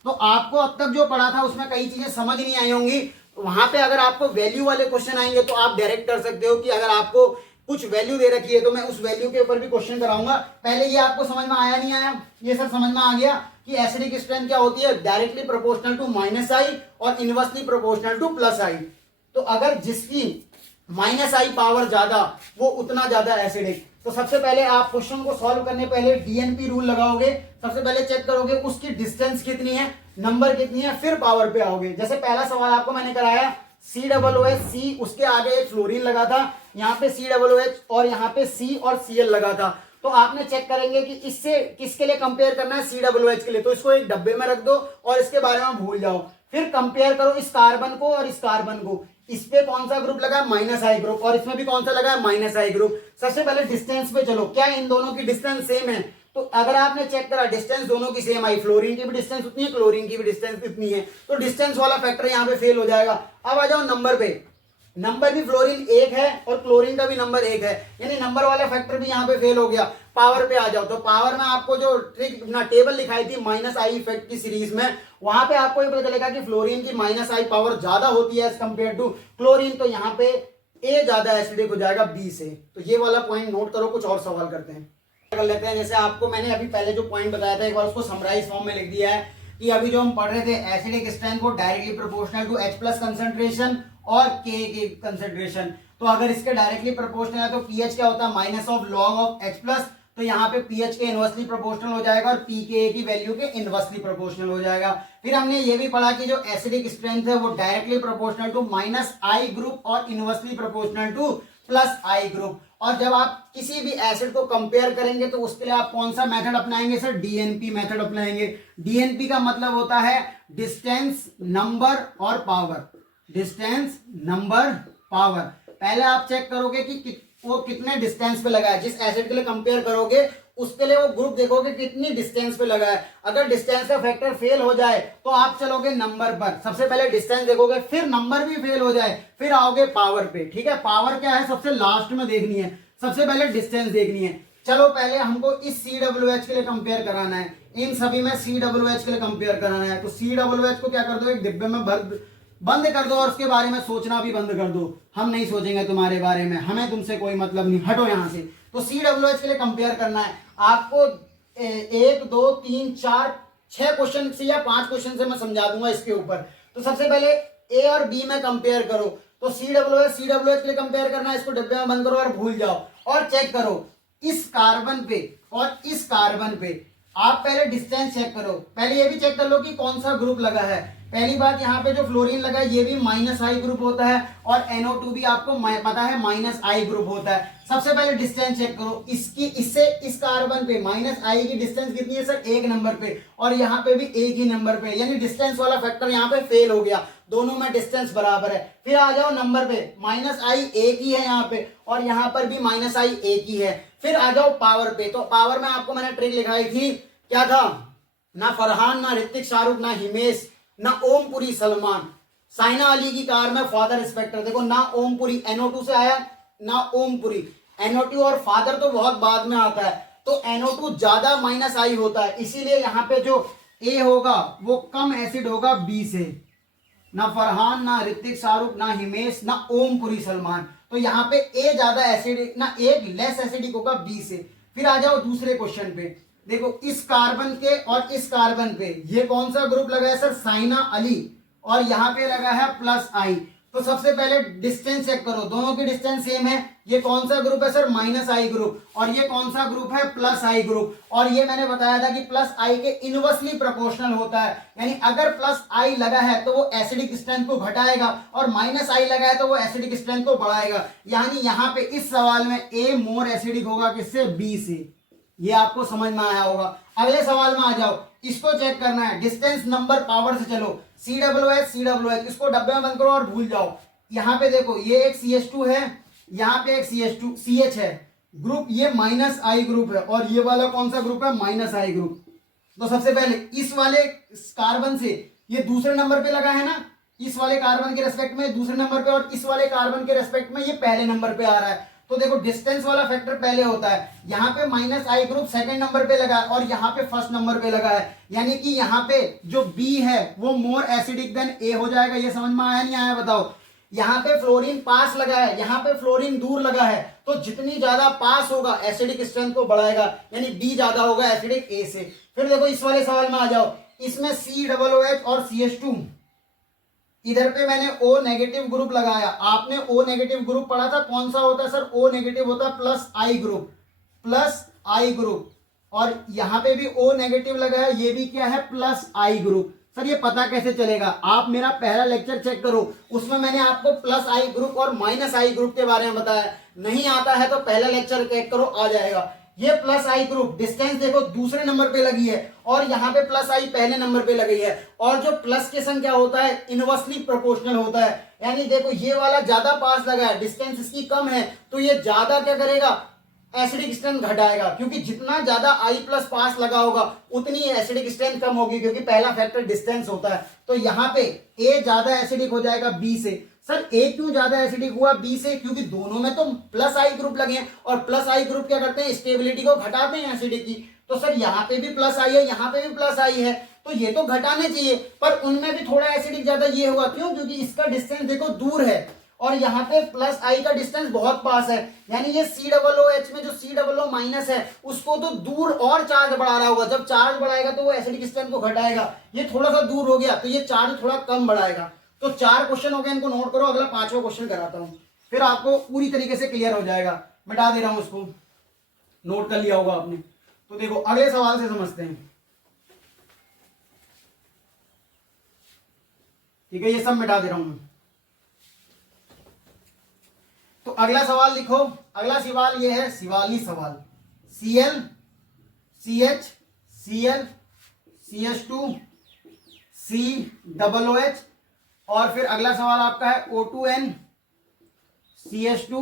तो आपको अब तक जो पढ़ा था उसमें कई चीजें समझ नहीं आई होंगी। वहां पे अगर आपको वैल्यू वाले क्वेश्चन आएंगे तो आप डायरेक्ट कर सकते हो कि अगर आपको कुछ वैल्यू दे रखी है तो मैं उस वैल्यू के ऊपर भी क्वेश्चन कराऊंगा। पहले ये आपको समझ में आया नहीं आया? ये सर समझ में आ गया कि एसिडिक स्ट्रेंथ क्या होती है, डायरेक्टली प्रोपोर्शनल टू माइनस आई और इनवर्सली प्रोपोर्शनल टू प्लस आई। तो अगर जिसकी माइनस आई पावर ज्यादा वो उतना ज्यादा एसिडिक। तो सबसे पहले आप क्वेश्चन को सॉल्व करने पहले डीएनपी रूल लगाओगे। सबसे पहले चेक करोगे उसकी डिस्टेंस कितनी है, नंबर कितनी है, फिर पावर पे आओगे। जैसे पहला सवाल आपको मैंने कराया COOH, सी उसके आगे एक फ्लोरीन लगा था, यहाँ पे COOH और यहाँ पे C और Cl लगा था। तो आपने चेक करेंगे कि इससे किसके लिए कंपेयर करना है, COOH के लिए। तो इसको एक डब्बे में रख दो और इसके बारे में भूल जाओ। फिर कंपेयर करो इस कार्बन को और इस कार्बन को। इस पे कौन सा ग्रुप लगा है, माइनस आई ग्रुप, और इसमें भी कौन सा लगा है, माइनस आई ग्रुप। सबसे पहले डिस्टेंस पे चलो, क्या इन दोनों की डिस्टेंस सेम है? तो अगर आपने चेक करा डिस्टेंस दोनों की सेम आई, फ्लोरीन की भी डिस्टेंस उतनी है, क्लोरीन की भी डिस्टेंस इतनी है, तो डिस्टेंस वाला फैक्टर यहाँ पे फेल हो जाएगा। अब आ जाओ नंबर पे। नंबर भी फ्लोरीन एक है और क्लोरीन का भी नंबर एक है, यानी नंबर वाला फैक्टर भी यहाँ पे फेल हो गया। पावर पे आ जाओ, तो पावर में आपको जो ट्रिक ना टेबल दिखाई थी माइनस आई इफेक्ट की सीरीज में, वहां पे आपको ये पता चलेगा कि फ्लोरीन की माइनस आई पावर ज्यादा होती है एज कंपेयर टू क्लोरीन। तो यहाँ पे ए ज्यादा एसिडिक हो जाएगा बी से। तो ये वाला पॉइंट नोट करो। कुछ और सवाल करते हैं, कर लेते हैं। जैसे आपको मैंने अभी पहले जो पॉइंट बताया था एक बार उसको समराइज फॉर्म में लिख दिया है कि अभी जो हम पढ़ रहे थे एसिडिक स्ट्रेंथ को directly proportional to H plus concentration और K की कंसंट्रेशन। तो अगर इसके डायरेक्टली प्रोपोर्शनल है तो पीएच क्या होता है, minus of log of H plus. तो यहाँ पे पीएच के इनवर्सली प्रोपोर्शनल हो जाएगा और पीके की वैल्यू के इनवर्सली प्रोपोर्शनल हो जाएगा। फिर हमने ये भी पढ़ा कि जो एसिडिक स्ट्रेंथ है वो directly proportional to minus I group और inversely proportional to plus I group. और जब आप किसी भी एसिड को कंपेयर करेंगे तो उसके लिए आप कौन सा मेथड अपनाएंगे सर, डीएनपी मेथड अपनाएंगे। डीएनपी का मतलब होता है डिस्टेंस, नंबर और पावर। Distance, number, power. पहले आप चेक करोगे कि वो कितने डिस्टेंस पे लगा है। जिस एसिड के लिए कंपेयर करोगे उसके लिए वो ग्रुप देखोगे कितनी डिस्टेंस पे लगा है। अगर डिस्टेंस का फैक्टर फेल हो जाए तो आप चलोगे नंबर पर। सबसे पहले डिस्टेंस देखोगे, फिर नंबर भी फेल हो जाए, फिर आओगे पावर पे। ठीक है, पावर क्या है सबसे लास्ट में देखनी है, सबसे पहले डिस्टेंस देखनी है। चलो पहले हमको इस COOH के लिए कंपेयर कराना है, इन सभी में COOH के लिए कंपेयर कराना है। तो COOH को क्या कर दो, एक डिब्बे में बंद कर दो और उसके बारे में सोचना भी बंद कर दो। हम नहीं सोचेंगे तुम्हारे बारे में, हमें तुमसे कोई मतलब नहीं, हटो यहां से। तो COOH के लिए कंपेयर करना है आपको। 1 2 3 4 6 क्वेश्चन से या 5 क्वेश्चन से मैं समझा दूंगा इसके ऊपर। तो सबसे पहले ए और बी में कंपेयर करो। तो COOH के लिए कंपेयर करना है, इसको डिब्बे में बंद करो और भूल जाओ। और चेक करो इस कार्बन पे और इस कार्बन पे, आप पहले डिस्टेंस चेक करो। पहले ये भी चेक कर लो कि कौन सा ग्रुप लगा है। पहली बात, यहाँ पे जो फ्लोरीन लगा है ये भी माइनस आई ग्रुप होता है और NO2 भी आपको पता है माइनस आई ग्रुप होता है। सबसे पहले डिस्टेंस चेक करो, इसकी इससे इस कार्बन पे माइनस आई की डिस्टेंस कितनी है सर, 1 नंबर पे, और यहाँ पे भी 1 ही नंबर पे, यानी डिस्टेंस वाला फैक्टर यहाँ पे फेल हो गया। दोनों में डिस्टेंस बराबर है। फिर आ जाओ नंबर पे, माइनस आई 1 ही है यहाँ पे और यहाँ पर भी माइनस आई 1 ही है। फिर आ जाओ पावर पे। तो पावर में आपको मैंने ट्रिक लिखाई थी, क्या था, ना फरहान, ना ऋतिक शाहरुख, ना हिमेश, ना ओमपुरी सलमान, साइना अली की कार में फादर इंस्पेक्टर। देखो ना ओमपुरी, NO2 से आया, ना ओमपुरी। NO2 और फादर तो बहुत बाद में आता है, तो NO2 ज्यादा माइनस आई होता है, इसीलिए यहाँ पे जो ए होगा वो कम एसिड होगा बी से। ना फरहान, ना ऋतिक शाहरुख, ना हिमेश, ना ओमपुरी सलमान। तो यहाँ पे ए ज्यादा एसिडिक, ना एक लेस एसिडिक होगा बी से। फिर आ जाओ दूसरे क्वेश्चन पे। देखो इस कार्बन के और इस कार्बन पे ये कौन सा ग्रुप लगा है सर, साइना अली, और यहाँ पे लगा है प्लस आई। तो सबसे पहले डिस्टेंस चेक करो, दोनों की डिस्टेंस सेम है। ये कौन सा ग्रुप है सर, माइनस आई ग्रुप, और ये कौन सा ग्रुप है, प्लस आई ग्रुप। और ये मैंने बताया था कि प्लस आई के इनवर्सली प्रोपोर्शनल होता है, यानी अगर प्लस आई लगा है तो वो एसिडिक स्ट्रेंथ को घटाएगा और माइनस आई लगा है तो वो एसिडिक स्ट्रेंथ को बढ़ाएगा। यानी यहाँ पे इस सवाल में ए मोर एसिडिक होगा किससे, बी से। ये आपको समझ में आया होगा। अगले सवाल में आ जाओ, इसको चेक करना है, डिस्टेंस नंबर पावर से चलो, COOH, इसको डब्बे में बंद करो और भूल जाओ। यहाँ पे देखो ये एक CH2 है, यहाँ पे एक CH है, ग्रुप ये माइनस आई ग्रुप है, और ये वाला कौन सा ग्रुप है, माइनस आई ग्रुप। तो सबसे पहले इस वाले कार्बन से ये दूसरे नंबर पे लगा है ना, इस वाले कार्बन के रेस्पेक्ट में दूसरे नंबर पे, और इस वाले कार्बन के रेस्पेक्ट में ये पहले नंबर पे आ रहा है। तो देखो डिस्टेंस वाला फैक्टर पहले होता है, यहाँ पे minus I group second number पे लगा है और यहाँ पे फर्स्ट नंबर पे लगा है, यानी कि यहाँ पे जो बी है वो मोर एसिडिक देन ए हो जाएगा। ये समझ में आया नहीं आया बताओ। यहाँ पे फ्लोरीन पास लगा है, यहाँ पे फ्लोरीन दूर लगा है, तो जितनी ज्यादा पास होगा एसिडिक स्ट्रेंथ को बढ़ाएगा, यानी बी ज्यादा होगा एसिडिक ए से। फिर देखो इस वाले सवाल में आ जाओ, इसमें COOH और CH2, इधर पे मैंने O नेगेटिव ग्रुप लगाया। आपने O नेगेटिव ग्रुप पढ़ा था, कौन सा होता है सर, O नेगेटिव होता है प्लस आई ग्रुप, और यहाँ पे भी O नेगेटिव लगाया, ये भी क्या है, प्लस आई ग्रुप। सर ये पता कैसे चलेगा, आप मेरा पहला लेक्चर चेक करो, उसमें मैंने आपको प्लस आई ग्रुप और माइनस आई ग्रुप के बारे में बताया। नहीं आता है तो पहला लेक्चर चेक करो, आ जाएगा। ये प्लस आई ग्रुप डिस्टेंस देखो दूसरे नंबर पे लगी है, और यहाँ पे प्लस आई पहले नंबर पे लगी है, और जो प्लस के संग क्या होता है, इनवर्सली प्रोपोर्शनल होता है। यानी देखो ये वाला ज्यादा पास लगा है, डिस्टेंस इसकी कम है, तो ये ज्यादा क्या करेगा, एसिडिक स्ट्रेंथ घटाएगा, क्योंकि जितना ज्यादा आई प्लस पास लगा होगा उतनी एसिडिक स्ट्रेंथ कम होगी, क्योंकि पहला फैक्टर डिस्टेंस होता है। तो यहाँ पे ए ज्यादा एसिडिक हो जाएगा बी से। सर ए क्यों ज्यादा एसिडिक हुआ बी से, क्योंकि दोनों में तो प्लस आई ग्रुप लगे हैं, और प्लस आई ग्रुप क्या करते हैं, स्टेबिलिटी को घटाते हैं एसिडिक की। तो सर यहाँ पे भी प्लस आई है, यहाँ पे भी प्लस आई है, तो ये तो घटाने चाहिए, पर उनमें भी थोड़ा एसिडिक ज्यादा ये हुआ, क्यों, क्योंकि इसका डिस्टेंस देखो दूर है और यहाँ पे प्लस आई का डिस्टेंस बहुत पास है। यानी ये COOH में जो COO माइनस है उसको तो दूर और चार्ज बढ़ा रहा होगा, जब चार्ज बढ़ाएगा तो वो एसिडिक स्ट्रेंथ को घटाएगा। ये थोड़ा सा दूर हो गया तो ये चार्ज थोड़ा कम बढ़ाएगा। तो 4 क्वेश्चन हो गए, इनको नोट करो, अगला 5वां क्वेश्चन कराता हूं, फिर आपको पूरी तरीके से क्लियर हो जाएगा। मिटा दे रहा हूं उसको, नोट कर लिया होगा आपने। तो देखो अगले सवाल से समझते हैं, ठीक है, ये सब मिटा दे रहा हूं। तो अगला सवाल लिखो, अगला सवाल ये है शिवाली सवाल, Cl CH Cl CH2 COOH, और फिर अगला सवाल आपका है O2N CH2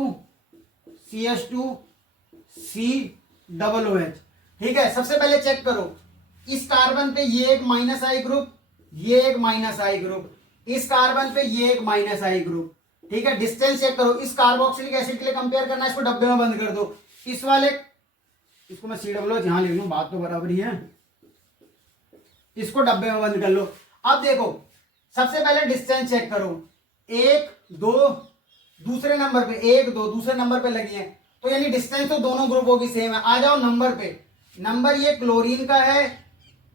COOH। ठीक है, सबसे पहले चेक करो, इस कार्बन पे ये एक माइनस आई ग्रुप, ये एक माइनस आई ग्रुप, इस कार्बन पे ये एक माइनस आई ग्रुप। ठीक है, डिस्टेंस चेक करो, इस कार्बोक्सिलिक एसिड के लिए कंपेयर करना है, इसको डब्बे में बंद कर दो। इस वाले, इसको मैं COOH यहां लिख लूं, बात तो बराबर ही है, इसको डब्बे में बंद कर लो। अब देखो सबसे पहले डिस्टेंस चेक करो, 1 2 दूसरे नंबर पे, 1 2 दूसरे नंबर पे लगी है, तो यानी डिस्टेंस तो दोनों ग्रुपों की सेम है। आ जाओ नंबर पे, नंबर ये क्लोरीन का है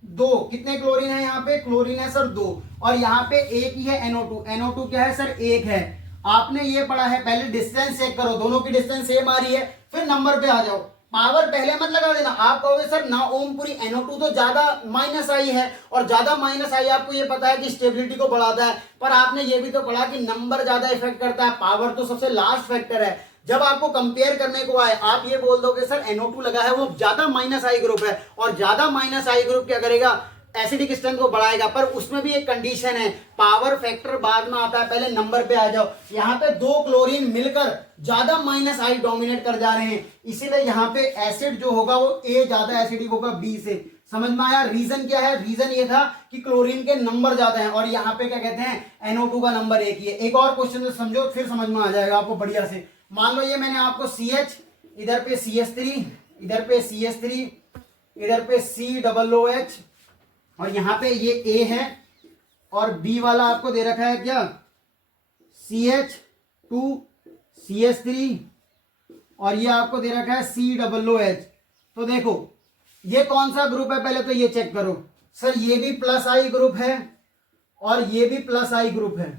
2, कितने क्लोरीन है यहाँ पे, क्लोरीन है सर 2, और यहाँ पे एक ही है NO2 क्या है सर, 1 है। आपने ये पढ़ा है, पहले डिस्टेंस चेक करो, दोनों की डिस्टेंस सेम आ रही है, फिर नंबर पे आ जाओ। पावर पहले मत लगा देना, आप कहोगे सर ना ओमपुरी NO2 तो ज्यादा माइनस आई है, और ज्यादा माइनस आई आपको ये पता है कि स्टेबिलिटी को बढ़ाता है, पर आपने ये भी तो पढ़ा कि नंबर ज्यादा इफेक्ट करता है, पावर तो सबसे लास्ट फैक्टर है। जब आपको कंपेयर करने को आए, आप ये बोल दोगे सर NO2 लगा है वो ज्यादा माइनस आई ग्रुप है, और ज्यादा माइनस आई ग्रुप क्या करेगा, एसिडिक स्ट्रेंथ को बढ़ाएगा, पर उसमें भी एक कंडीशन है, पावर फैक्टर बाद में आता है, पहले नंबर पे आ जाओ। यहाँ पे 2 क्लोरीन मिलकर ज्यादा माइनस आई डोमिनेट कर जा रहे हैं, इसीलिए यहाँ पे एसिड जो होगा वो ए ज्यादा एसिडिक होगा बी से। समझ में आया, रीजन क्या है, रीजन ये था कि क्लोरीन के नंबर ज्यादा हैं, और यहाँ पे क्या कहते हैं NO2 का नंबर 1 ही है। एक और क्वेश्चन समझो, फिर समझ में आ जाएगा आपको बढ़िया से। मान लो ये मैंने आपको CH, इधर पे CH3, इधर पे CH3, इधर पे COOH, और यहाँ पे ये A है, और B वाला आपको दे रखा है क्या, CH2 CH3, और ये आपको दे रखा है COOH। तो देखो ये कौन सा ग्रुप है, पहले तो ये चेक करो, सर ये भी प्लस आई ग्रुप है और ये भी प्लस आई ग्रुप है,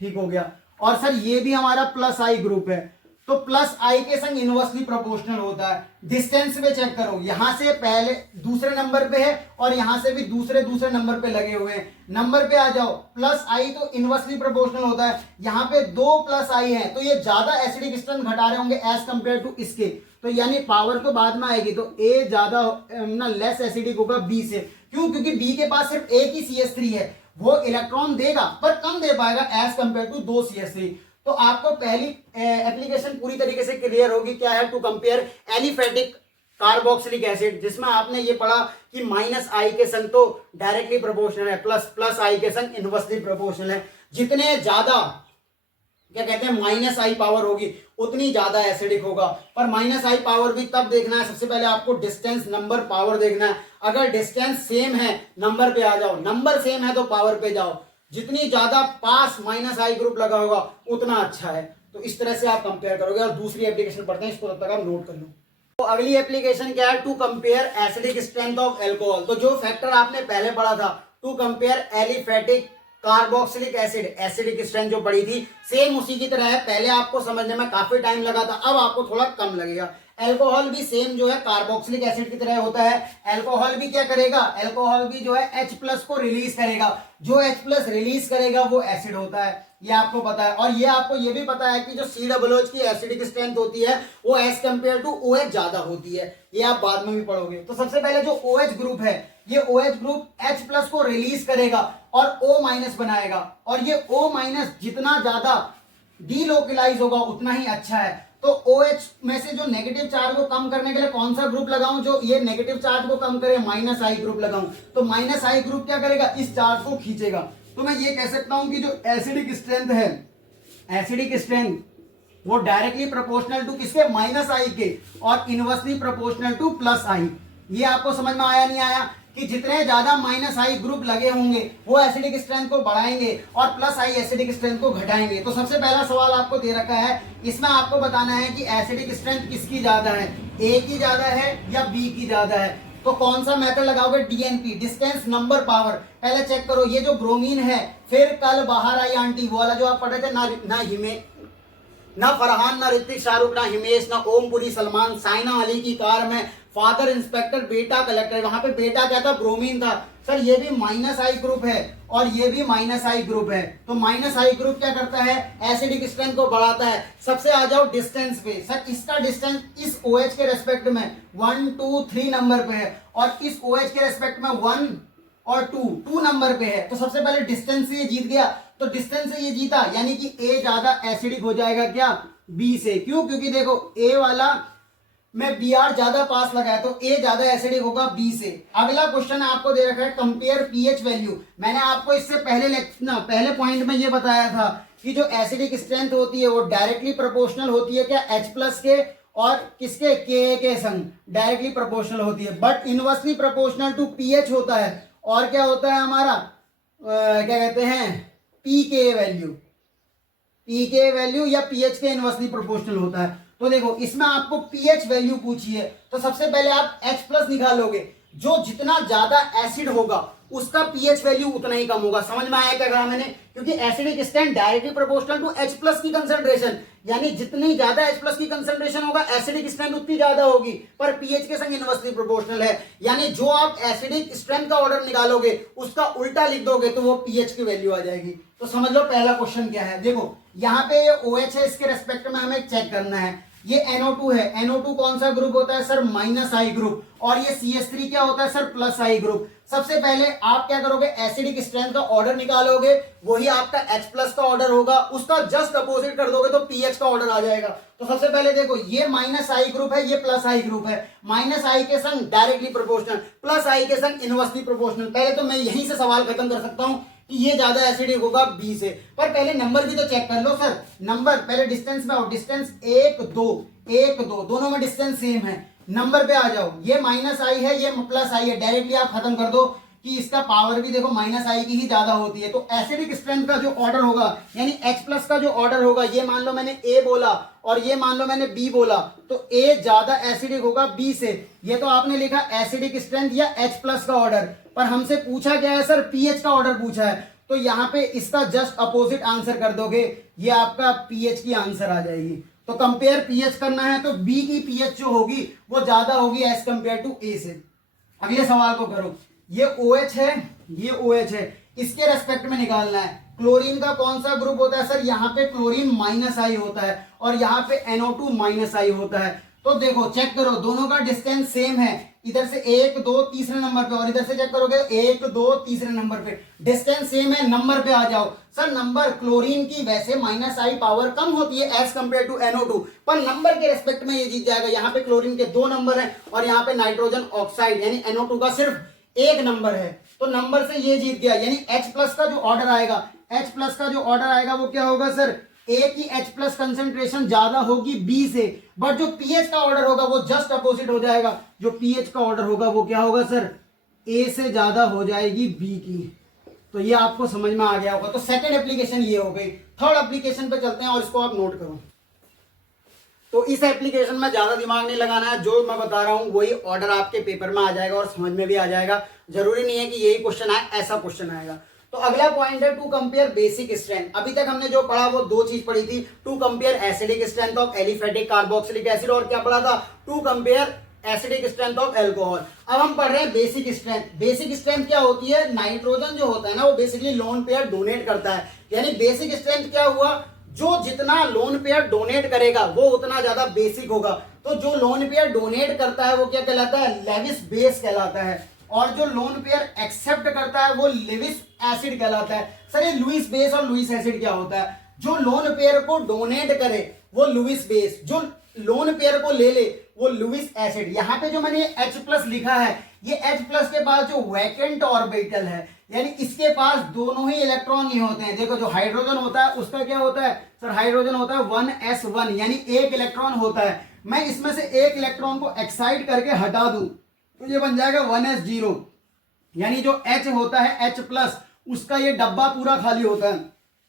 ठीक हो गया। और सर ये भी हमारा प्लस आई ग्रुप है, तो प्लस आई के संग इनवर्सली प्रोपोर्शनल होता है। डिस्टेंस पे चेक करो, यहां से पहले दूसरे नंबर पे है और यहां से भी दूसरे नंबर पे लगे हुए हैं। नंबर पे आ जाओ, प्लस आई तो इनवर्सली प्रोपोर्शनल होता है, यहाँ पे 2 प्लस आई है, तो ये ज्यादा एसिडिक स्ट्रेंथ घटा रहे होंगे एज कंपेयर टू इसके, तो यानी पावर तो बाद में आएगी, तो ए ज्यादा ना लेस एसिडिक होगा बी से। क्यों? क्योंकि बी के पास सिर्फ एक ही CH3 है, वो इलेक्ट्रॉन देगा पर कम दे पाएगा एज कंपेयर टू 2 CH3। तो आपको पहली एप्लीकेशन पूरी तरीके से क्लियर होगी, क्या है, to compare aliphatic carboxylic acid, जिसमें आपने ये पढ़ा कि माइनस आई के संग तो डायरेक्टली प्रोपोर्शनल है, प्लस आई के संग इनवर्सली प्रोपोर्शनल है। जितने ज्यादा क्या कहते हैं माइनस आई पावर होगी उतनी ज्यादा एसिडिक होगा। पर माइनस आई पावर भी तब देखना है, सबसे पहले आपको डिस्टेंस नंबर पावर देखना है। अगर डिस्टेंस सेम है नंबर पे आ जाओ, नंबर सेम है तो पावर पे जाओ। जितनी ज्यादा पास माइनस आई ग्रुप लगा होगा उतना अच्छा है। तो इस तरह से आप कंपेयर करोगे। और दूसरी एप्लीकेशन पढ़ते हैं, इसको तब तक आप नोट कर लो। तो अगली एप्लीकेशन क्या है, to compare acidic strength of alcohol. तो जो फैक्टर आपने पहले पढ़ा था to compare aliphatic carboxylic acid, acidic strength जो पढ़ी थी, सेम उसी की तरह है। पहले आपको समझने में काफी टाइम लगा था, अब आपको थोड़ा कम लगेगा। एल्कोहल भी सेम जो है कार्बोक्सिलिक एसिड की तरह होता है। एल्कोहल भी क्या करेगा, एल्कोहल भी जो है H+ को रिलीज करेगा। जो H+ रिलीज करेगा वो एसिड होता है, ये आपको पता है। और ये आपको ये भी पता है कि जो COOH की एसिडिक स्ट्रेंथ होती है वो एज कंपेयर टू OH ज्यादा होती है, ये आप बाद में भी पढ़ोगे। तो सबसे पहले जो OH ग्रुप है, ये OH ग्रुप H+ को रिलीज करेगा और O- बनाएगा। और ये O- जितना ज्यादा डीलोकलाइज होगा उतना ही अच्छा है। तो OH में से जो नेगेटिव चार्ज को कम करने के लिए कौन सा ग्रुप लगाऊं जो ये नेगेटिव चार्ज को कम करे, -I ग्रुप लगाऊं। तो -I ग्रुप क्या करेगा, इस चार्ज को खींचेगा। तो मैं ये कह सकता हूं कि जो एसिडिक स्ट्रेंथ है, एसिडिक स्ट्रेंथ वो डायरेक्टली प्रोपोर्शनल टू किसके, -I के, और इनवर्सली प्रोपोर्शनल टू +I। ये आपको समझ में आया नहीं आया कि जितने ज्यादा -I ग्रुप लगे होंगे वो एसिडिक स्ट्रेंथ को बढ़ाएंगे और +I एसिडिक स्ट्रेंथ को घटाएंगे। तो सबसे पहला सवाल आपको दे रखा है, इसमें आपको बताना है कि एसिडिक स्ट्रेंथ किसकी ज्यादा है, A की ज्यादा है या B की ज्यादा है। तो कौन सा मेथड लगाओगे, DNP, डिस्टेंस नंबर पावर। पहले चेक करो, ये जो ब्रोमीन है, फिर कल बाहर आई आंटी वो वाला जो आप पढ़े थे, ना फरहान, ना ऋतिक, शाहरुख, ना हिमेश, ना ओमपुरी, सलमान, साइना अली की कार में फादर इंस्पेक्टर, बेटा कलेक्टर। वहां पे बेटा क्या था, ब्रोमीन था। सर ये भी -I ग्रुप है और ये भी -I ग्रुप है। तो -I ग्रुप क्या करता है, एसिडिक स्ट्रेंथ को बढ़ाता है। सबसे आ जाओ डिस्टेंस पे। सर इसका डिस्टेंस इस OH के रेस्पेक्ट में 1, 2, 3 नंबर पे है और इस OH के रेस्पेक्ट में 1 और 2 नंबर पे है। तो सबसे पहले डिस्टेंस से ये जीत गया, तो डिस्टेंस से ये जीता, यानी कि A ज्यादा एसिडिक हो जाएगा क्या, B से। क्यों? क्योंकि देखो A वाला में Br ज्यादा पास लगा है तो A ज्यादा एसिडिक होगा B से। अगला क्वेश्चन आपको दे रखा है कंपेयर pH वैल्यू। मैंने आपको इससे पहले पॉइंट में ये बताया था कि जो एसिडिक स्ट्रेंथ होती है वो डायरेक्टली प्रोपोर्शनल होती है क्या, H+ के और किसके, Ka के संग डायरेक्टली प्रोपोर्शनल होती है, but inversely proportional to pH होता है। और क्या होता है हमारा क्या कहते हैं, pK वैल्यू या pH के इनवर्सली प्रोपोर्शनल होता है। तो देखो इसमें आपको pH वैल्यू पूछी है, तो सबसे पहले आप H+ निकालोगे। जो जितना ज्यादा एसिड होगा उसका pH वैल्यू उतना ही कम होगा। समझ में आया क्या कहा मैंने, क्योंकि acidic strength directly proportional to H+ की कंसंट्रेशन, यानी जितनी ज्यादा H+ की कंसंट्रेशन होगा एसिडिक स्ट्रेंथ उतनी ज्यादा होगी, पर pH के संग इनवर्सली प्रोपोर्शनल है। यानी जो आप एसिडिक स्ट्रेंथ का ऑर्डर निकालोगे उसका उल्टा लिख दोगे तो वो pH की वैल्यू आ जाएगी। तो समझ लो पहला क्वेश्चन क्या है। देखो यहाँ पे ये OH है, इसके रेस्पेक्ट में हमें चेक करना है। ये NO2 है, NO2 कौन सा ग्रुप होता है सर, -I ग्रुप, और ये CH3 क्या होता है सर, +I ग्रुप। सबसे पहले आप क्या करोगे, एसिडिक स्ट्रेंथ का ऑर्डर निकालोगे, वही आपका H+ का ऑर्डर होगा, उसका जस्ट अपोजिट कर दोगे तो pH का ऑर्डर आ जाएगा। तो सबसे पहले देखो ये -I ग्रुप है, ये +I ग्रुप है। -I के संग डायरेक्टली प्रोपोर्शनल, +I के संग इनवर्सली प्रोपोर्शनल। पहले तो मैं यहीं से सवाल खत्म कर सकता हूं कि ये ज्यादा एसिडिक होगा B से, पर पहले नंबर भी तो चेक कर लो सर। नंबर पहले डिस्टेंस में आओ, डिस्टेंस 1, 2 दोनों में डिस्टेंस सेम है। नंबर पे आ जाओ, ये -I है, ये +I है, डायरेक्टली आप खत्म कर दो कि इसका पावर भी देखो -I की ही ज्यादा होती है। तो एसिडिक स्ट्रेंथ का जो ऑर्डर होगा, यानी H+ का जो ऑर्डर होगा, ये मान लो मैंने A बोला और ये मान लो मैंने B बोला, तो A ज्यादा एसिडिक होगा B से। ये तो आपने लिखा एसिडिक स्ट्रेंथ या H+ का ऑर्डर, पर हमसे पूछा क्या है सर, pH का ऑर्डर पूछा है। तो यहाँ पे इसका जस्ट अपोजिट आंसर कर दोगे, ये आपका पीएच की आंसर आ जाएगी। तो कंपेयर पीएच करना है तो बी की पीएच जो होगी वो ज्यादा होगी एज कंपेयर टू ए से। अगले सवाल को करो, ये OH है, ये OH है, इसके रेस्पेक्ट में निकालना है क्लोरीन का कौन सा ग्रुप होता है। सर यहाँ पे क्लोरीन -I होता है और यहाँ पे NO2 -I होता है। तो देखो चेक करो, दोनों का डिस्टेंस सेम है, इधर से 1 2 तीसरे नंबर पे और इधर से चेक करोगे 1 2 तीसरे नंबर पे, डिस्टेंस सेम है, नंबर पे आ जाओ। सर नंबर क्लोरीन की वैसे -I पावर कम होती है एज कंपेयर टू NO2, पर नंबर के रेस्पेक्ट में ये जीत जाएगा। यहाँ पे क्लोरीन के 2 नंबर हैं और यहाँ पे नाइट्रोजन ऑक्साइड यानी NO2 का सिर्फ 1 नंबर है, तो नंबर से ये जीत गया। यानी H+ का जो ऑर्डर आएगा, H+ का जो ऑर्डर आएगा वो क्या होगा सर, ए की H+ कंसेंट्रेशन ज्यादा होगी बी से, बट जो पीएच का ऑर्डर होगा वो जस्ट अपोजिट हो जाएगा। जो पीएच का ऑर्डर होगा वो क्या होगा सर, ए से ज्यादा हो जाएगी बी की। तो ये आपको समझ में आ गया होगा। तो सेकंड एप्लीकेशन ये हो गई। थर्ड एप्लीकेशन पे चलते हैं और इसको आप नोट करो। तो इस एप्लीकेशन में ज्यादा दिमाग नहीं लगाना है, जो मैं बता रहा हूं वही ऑर्डर आपके पेपर में आ जाएगा और समझ में भी आ जाएगा। जरूरी नहीं है कि यही क्वेश्चन आए, ऐसा क्वेश्चन आएगा। तो अगला पॉइंट है टू कंपेयर बेसिक स्ट्रेंथ। अभी तक हमने जो पढ़ा वो 2 चीज पढ़ी थी, to compare acidic strength of aliphatic carboxylic acid, और क्या पढ़ा था, to compare acidic strength of alcohol. अब हम पढ़ रहे हैं बेसिक स्ट्रेंथ। बेसिक स्ट्रेंथ क्या होती है, नाइट्रोजन जो होता है ना वो बेसिकली लोन पेयर डोनेट करता है। यानी बेसिक स्ट्रेंथ क्या हुआ, जो जितना लोन पेयर डोनेट करेगा वो उतना ज्यादा बेसिक होगा। तो जो लोन पेयर डोनेट करता है वो क्या कहलाता है, लेविस बेस कहलाता है, और जो लोन पेयर एक्सेप्ट करता है वो लेविस एसिड कहलाता है। सर ये लुईस बेस और लुईस एसिड क्या होता है, जो लोन पेयर को डोनेट करे वो लुईस बेस, जो लोन पेयर को ले ले वो लुईस एसिड। यहाँ पे जो मैंने H+ लिखा है, ये H+ के पास जो वैकेंट ऑर्बिटल है, यानी इसके पास दोनों ही इलेक्ट्रॉन नहीं होते हैं। देखो जो हाइड्रोजन होता है उसका क्या होता है सर, हाइड्रोजन होता है 1s1 यानी 1 इलेक्ट्रॉन होता है। मैं इसमें से 1 इलेक्ट्रॉन को एक्साइट करके हटा दूं तो ये बन जाएगा 1s0, यानी जो H होता है H+ उसका ये डब्बा पूरा खाली होता है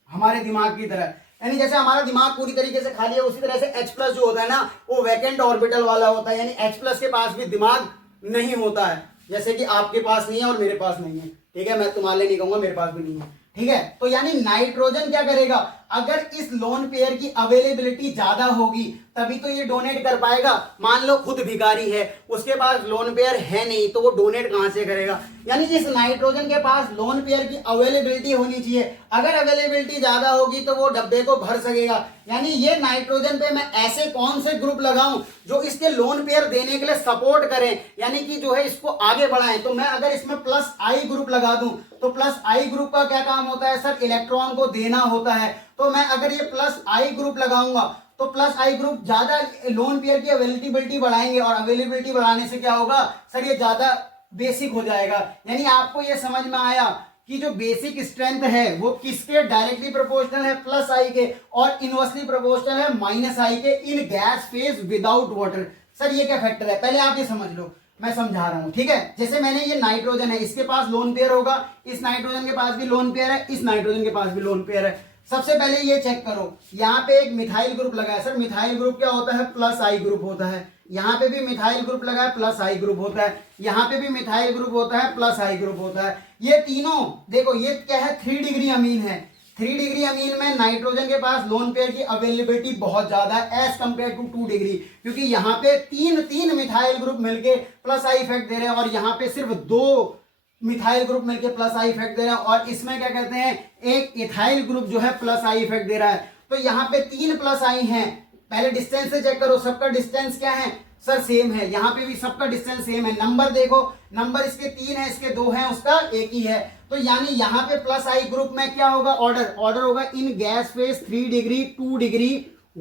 हमारे दिमाग की तरह। यानी जैसे हमारा दिमाग पूरी तरीके से खाली है उसी तरह से H+ जो होता है ना वो वैकेंट ऑर्बिटल वाला होता है, यानी H+ के पास भी दिमाग नहीं होता है, जैसे कि आपके पास नहीं है और मेरे पास नहीं है। ठीक है, मैं तुम्हारे नहीं कहूंगा, मेरे पास भी नहीं है। ठीक है, तो यानी नाइट्रोजन क्या करेगा, अगर इस लोन पेयर की अवेलेबिलिटी ज्यादा होगी तभी तो ये डोनेट कर पाएगा। मान लो खुद भिखारी है, उसके पास लोन पेयर है नहीं, तो वो डोनेट कहां से करेगा। यानी इस नाइट्रोजन के पास लोन पेयर की अवेलेबिलिटी होनी चाहिए, अगर अवेलेबिलिटी ज्यादा होगी तो वो डब्बे को भर सकेगा। यानी ये नाइट्रोजन पे मैं ऐसे कौन से ग्रुप लगाऊं जो इसके लोन पेयर देने के लिए सपोर्ट करें, यानी कि जो है इसको आगे बढ़ाएं। तो मैं अगर इसमें +I ग्रुप लगा दूं तो +I ग्रुप का क्या काम होता है सर, इलेक्ट्रॉन को देना होता है। तो मैं अगर ये +I ग्रुप लगाऊंगा तो +I ग्रुप ज्यादा लोन पेयर की अवेलेबिलिटी बढ़ाएंगे, और अवेलेबिलिटी बढ़ाने से क्या होगा सर, ये ज्यादा बेसिक हो जाएगा। यानी आपको ये समझ में आया कि जो बेसिक स्ट्रेंथ है वो किसके डायरेक्टली प्रोपोर्शनल है, +I के, और इनवर्सली प्रोपोर्शनल है -I के इन gas phase without water. Sir ये क्या फैक्टर है, पहले आप ये समझ लो, मैं समझा रहा हूं। ठीक है, जैसे मैंने ये नाइट्रोजन है, इसके पास लोन पेयर होगा, इस नाइट्रोजन के पास भी लोन पेयर है, इस नाइट्रोजन के पास भी लोन पेयर है। सबसे पहले ये चेक करो, यहाँ पे एक मिथाइल ग्रुप लगा है। सर मिथाइल ग्रुप क्या होता है, +I ग्रुप होता है। यहाँ पे भी मिथाइल ग्रुप लगा है, +I ग्रुप होता है। यहाँ पे भी मिथाइल ग्रुप होता है, +I ग्रुप होता है। ये तीनों देखो, ये क्या है, 3 डिग्री अमीन है। 3 डिग्री अमीन में नाइट्रोजन के पास लोन पेयर की अवेलेबिलिटी बहुत ज्यादा है एज कंपेयर टू 2 डिग्री, क्योंकि यहाँ पे तीन मिथाइल ग्रुप मिलके +I इफेक्ट दे रहे हैं, और यहाँ पे सिर्फ 2 मिथाइल ग्रुप मिलके +I इफेक्ट दे रहा है, और इसमें क्या कहते हैं, एक इथाइल ग्रुप जो है +I इफेक्ट दे रहा है। तो यहाँ पे 3 +I हैं। पहले डिस्टेंस से चेक करो, सबका डिस्टेंस क्या है सर, सेम है। यहाँ पे भी सबका डिस्टेंस सेम है। नंबर देखो, नंबर इसके 3 है, इसके 2 है, उसका 1 ही है। तो यानी यहाँ पे +I ग्रुप में क्या होगा, ऑर्डर होगा इन gas phase 3 degree 2 degree